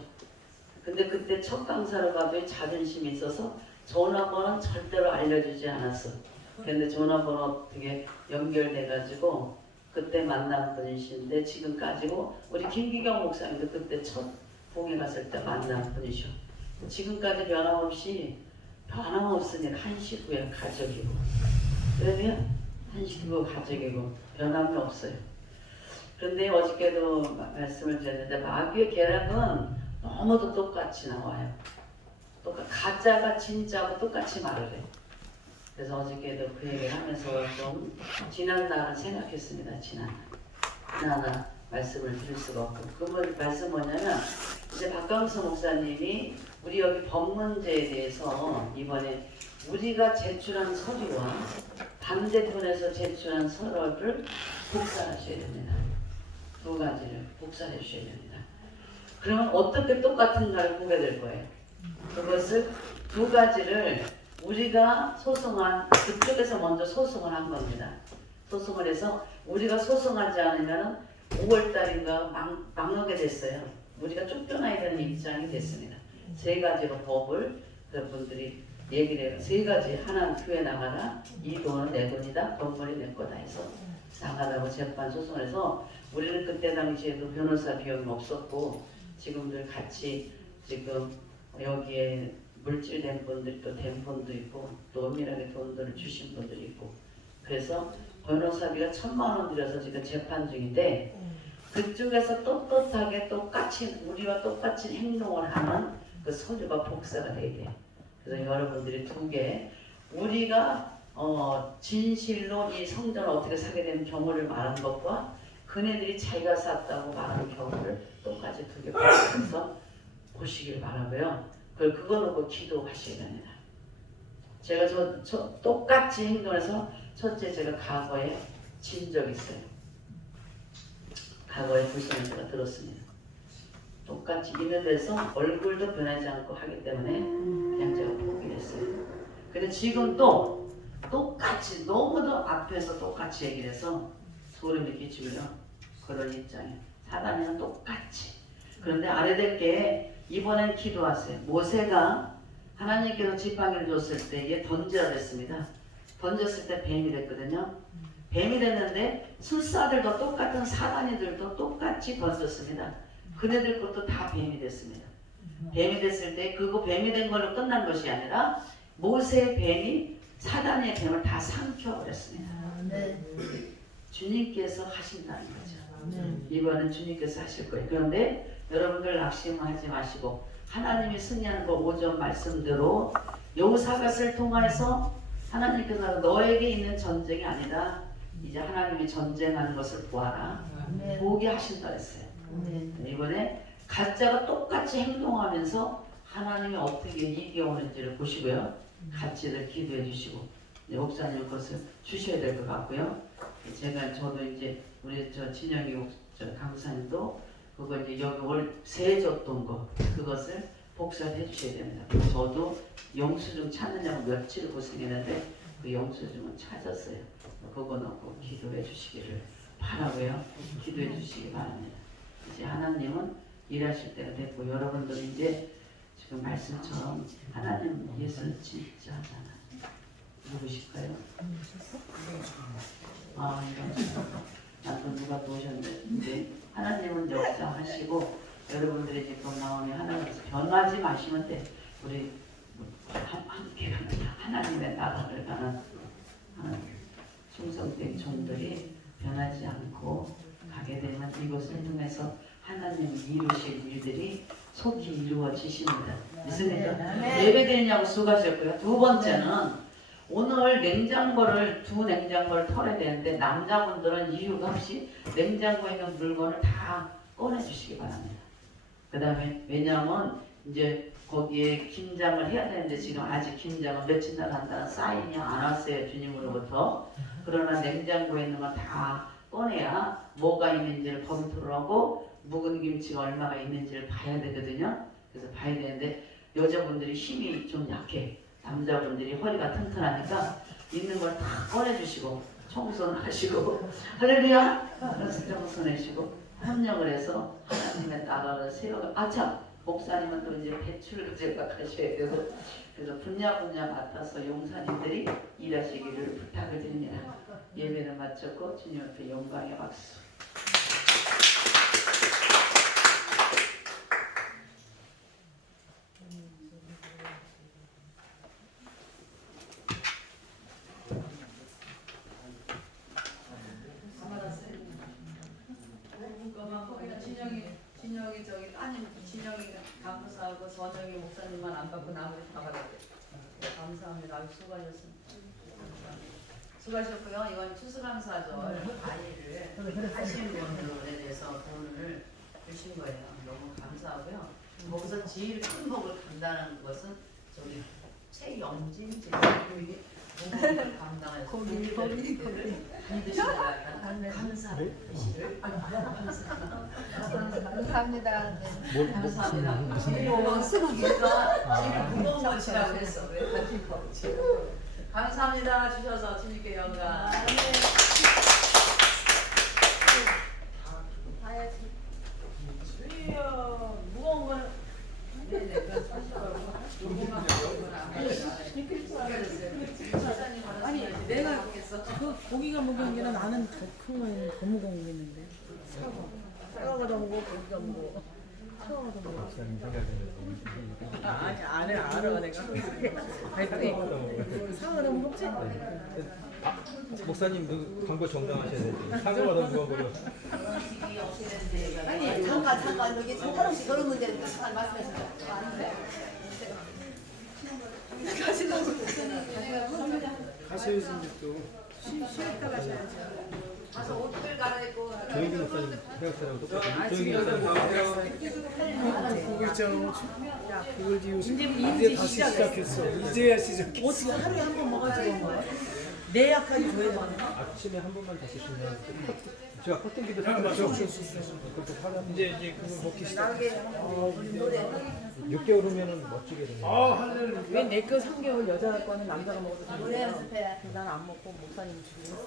근데 그때 첫 강사로 가도 자존심이 있어서 전화번호는 절대로 알려주지 않았어. 근데 전화번호 어떻게 연결돼가지고 그때 만난 분이신데 지금까지고 우리 김기경 목사님도 그때 첫 부흥회 갔을 때 만난 분이셔. 지금까지 변함없으니 한 식구예요. 가족이고. 그러면 한 식구 가족이고 변함이 없어요. 그런데 어저께도 말씀을 드렸는데 마귀의 계략은 너무도 똑같이 나와요. 가짜가 진짜하고 똑같이 말을 해. 그래서 어저께도 그 얘기를 하면서 좀 지난 날은 생각했습니다. 지난 말씀을 드릴 수가 없고 그 말씀 뭐냐면 이제 박강수 목사님이 우리 여기 법 문제에 대해서 이번에 우리가 제출한 서류와 반대편에서 제출한 서류를 복사하셔야 됩니다. 두 가지를 복사해 주셔야 됩니다. 그러면 어떻게 똑같은가를 보게 될 거예요. 그것을 두 가지를 우리가 소송한 그쪽에서 먼저 소송을 한 겁니다. 소송을 해서 우리가 소송하지 않으면 5월달인가 망하게 됐어요. 우리가 쫓겨나야 되는 입장이 됐습니다. 세 가지로 법을 그분들이 얘기를 해요. 세 가지. 하나는 교회 나가라. 이 돈은 내 돈이다. 건물이 내 거다 해서 나가라고 재판 소송을 해서 우리는 그때 당시에도 변호사 비용이 없었고 지금들 같이 지금 여기에 물질된 분들도 된 분도 있고 또 엄밀하게 돈들을 주신 분들이 있고 그래서 변호사비가 1,000만 원 들여서 지금 재판 중인데 그쪽에서 떳떳하게 똑같이 우리와 똑같이 행동을 하는 그 서류가 복사가 돼야 돼요. 그래서 여러분들이 두 개 우리가 진실로 이 성전을 어떻게 사게 된 경우를 말한 것과 그네들이 자기가 샀다고 말하는 경우를 똑같이 두 개 복사해서 보시길 바라고요. 그거 놓고 기도하셔야 됩니다. 제가 저 똑같이 행동해서 첫째 제가 과거에 진 적이 있어요. 과거에 불쌍한 제가 들었습니다. 똑같이 있는 데서 얼굴도 변하지 않고 하기 때문에 그냥 제가 포기를 했어요. 근데 지금 또 똑같이 너무도 앞에서 똑같이 얘기를 해서 소름이 끼치고요. 그런 입장에 사단이는 똑같이. 그런데 알아야 될 게 이번엔 기도하세요. 모세가 하나님께서 지팡이를 줬을 때 이게 던져야 됐습니다. 던졌을 때 뱀이 됐거든요. 뱀이 됐는데 술사들도 똑같은 사단이들도 똑같이 던졌습니다. 그네들 것도 다 뱀이 됐습니다. 뱀이 됐을 때 그거 뱀이 된 걸로 끝난 것이 아니라 모세의 뱀이 사단의 뱀을 다 삼켜버렸습니다. 주님께서 하신다는 거죠. 이거는 주님께서 하실 거예요. 그런데 여러분들 낙심하지 마시고 하나님이 승리하는 거 5점 말씀대로 여호사밧을 통해서 하나님께서 너에게 있는 전쟁이 아니다. 이제 하나님이 전쟁하는 것을 보아라. 보게 하신다 했어요. 이번에 가짜가 똑같이 행동하면서 하나님이 어떻게 이겨오는지를 보시고요. 같이들 기도해 주시고 목사님 것을 주셔야 될 것 같고요. 저도 이제 우리 진영이 강사님도 그거 이제 여기 올 세 줬던 거 그것을 복사해 주셔야 됩니다. 저도 영수증 찾느냐고 며칠 고생했는데 그 영수증은 찾았어요. 그거 넣고 기도해 주시기를 바라고요. 기도해 주시기 바랍니다. 이제 하나님은 일하실 때가 됐고 여러분들 이제 지금 말씀처럼 하나님 예수는 진짜 하잖아. 누구실까요? 나도 누가 또 오셨는데 이제 하나님은 역사하시고 여러분들이 지금 마음이 하나님께서 변하지 마시면 돼. 우리 함께 가는 하나님의 나라를 가는 충성된 종들이 변하지 않고 가게 되면 이것을 통해서 하나님이 이루실 일들이 속히 이루어지십니다. 믿습니까? 예배드리냐고 수고하셨고요. 두 번째는 오늘 두 냉장고를 털어야 되는데 남자분들은 이유가 없이 냉장고에 있는 물건을 다 꺼내주시기 바랍니다. 그 다음에 왜냐하면 이제 거기에 김장을 해야 되는데 지금 아직 김장은 며칠 날 한다는 사인이 안 왔어요. 주님으로부터. 그러나 냉장고에 있는 건 다 꺼내야 뭐가 있는지를 검토를 하고 묵은 김치가 얼마가 있는지를 봐야 되거든요. 그래서 봐야 되는데 여자분들이 힘이 좀 약해. 남자분들이 허리가 튼튼하니까 있는 걸 다 꺼내주시고 청소는 하시고 할렐루야! 그래서 청소내시고 협력을 해서 하나님의 나라를 세워가 아참 목사님은 또 이제 배출을 생각하셔야 되고 그래서 분야 맡아서 용사님들이 일하시기를 부탁을 드립니다. 예배는 마쳤고 주님 앞에 영광의 박수. 진영이 저기 따님 진영이 감사하고 선영이 목사님만 안 받고 나머지 다 받았대. 감사합니다. 아주 수고하셨습니다. 수고하셨고요. 이건 추수감사절 아이를 하시는 분들에 대해서 돈을 주신 거예요. 너무 감사하고요. 거기서 제일 큰 복을 감당하는 것은 저기 최영진 제자님이 감당해서 거기 믿으시다가 감사를 드시길 감사합니다. 감사합니다. 지금 무거운 것이라고 그랬어. 왜 감사합니다. 주셔서 주님께 영광. 주여 무거운 거는 네네 그건 사실은 아니 내가 그 고기가 무거운 게 나는 더 큰 거에는 더 무거운 게 있는데. 사과가 더 무거워, 고기가 무거워. 사과가 더 무거워. 목사님 생각에는 아니 알아 내가. 사과가 더 무겁지? 목사님 그 광고 정당하셔야 되지. 사과가 더 무거운 거로. 아니 잠깐 여기 사람씩 그런 문제는 잠깐 말씀해주세요. 가셔야지 또. 쉬었다 가셔야지. 가서 옷을 갈아입고. 조영기 목사님 생각처럼 똑같아요. 조영기 목사님. 그거 있잖아. 야, 그걸 이제 다시 시작했어. 이제야 시작했어. 어떻게 하루에 한 번 먹어주고 온 거야? 내 약까지 줘야 되나? 아침에 한 번만 드시면 제가 커팅기도 맞아. 그것도 하루 한 번. 이제 그거 먹기 시작. 6개월 후면은 멋지게 됩니다. 할렐루야. 왜 내 거 3개월 여자 거는 남자가 먹어도 노래 되는데 연습해. 난 안 먹고 목사님 주고 했어.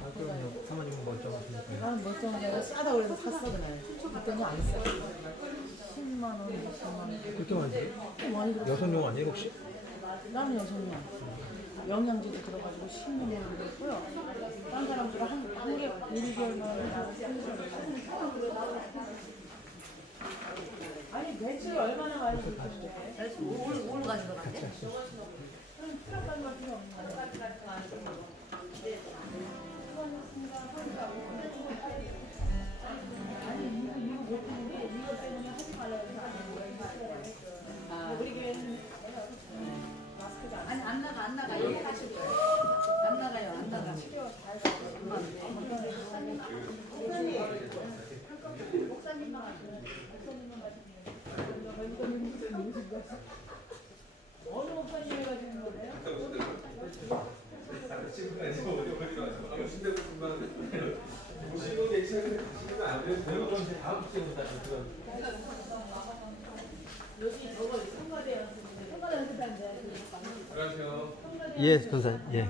아, 그럼요. 사모님은 멀쩡하시니까. 나는 멀쩡하게 싸다 그래서 샀어 그날. 그랬더니 안 싸. 10만 원, 20만 원. 그렇게 많이 많이 들었어. 여성용 아니에요 혹시? 나는 여성이야. 영양제도 들어가지고 10년 정도 됐고요. 딴 사람들은 한 개 1개월 만에 다 아니 매출 얼마나 많이 드셨대? 뭘 가지러 갔대? 트럭까지만 필요 없는 거야. 아니 이거 못 하는데 이거 때문에 하지 말라고 해서 우리 교회는 마스크가 안 아니 안 나가 이렇게 하실 거예요. 안 나가요 안 나가. 어느 목사님 해가지고 거예요? 보시고 계시는데 가시면 안 돼요. 그런 건 다음 주에 온다니까. 여기 저거 성가대 연습인데 성가대 연습하는데 예, 선사님. 예.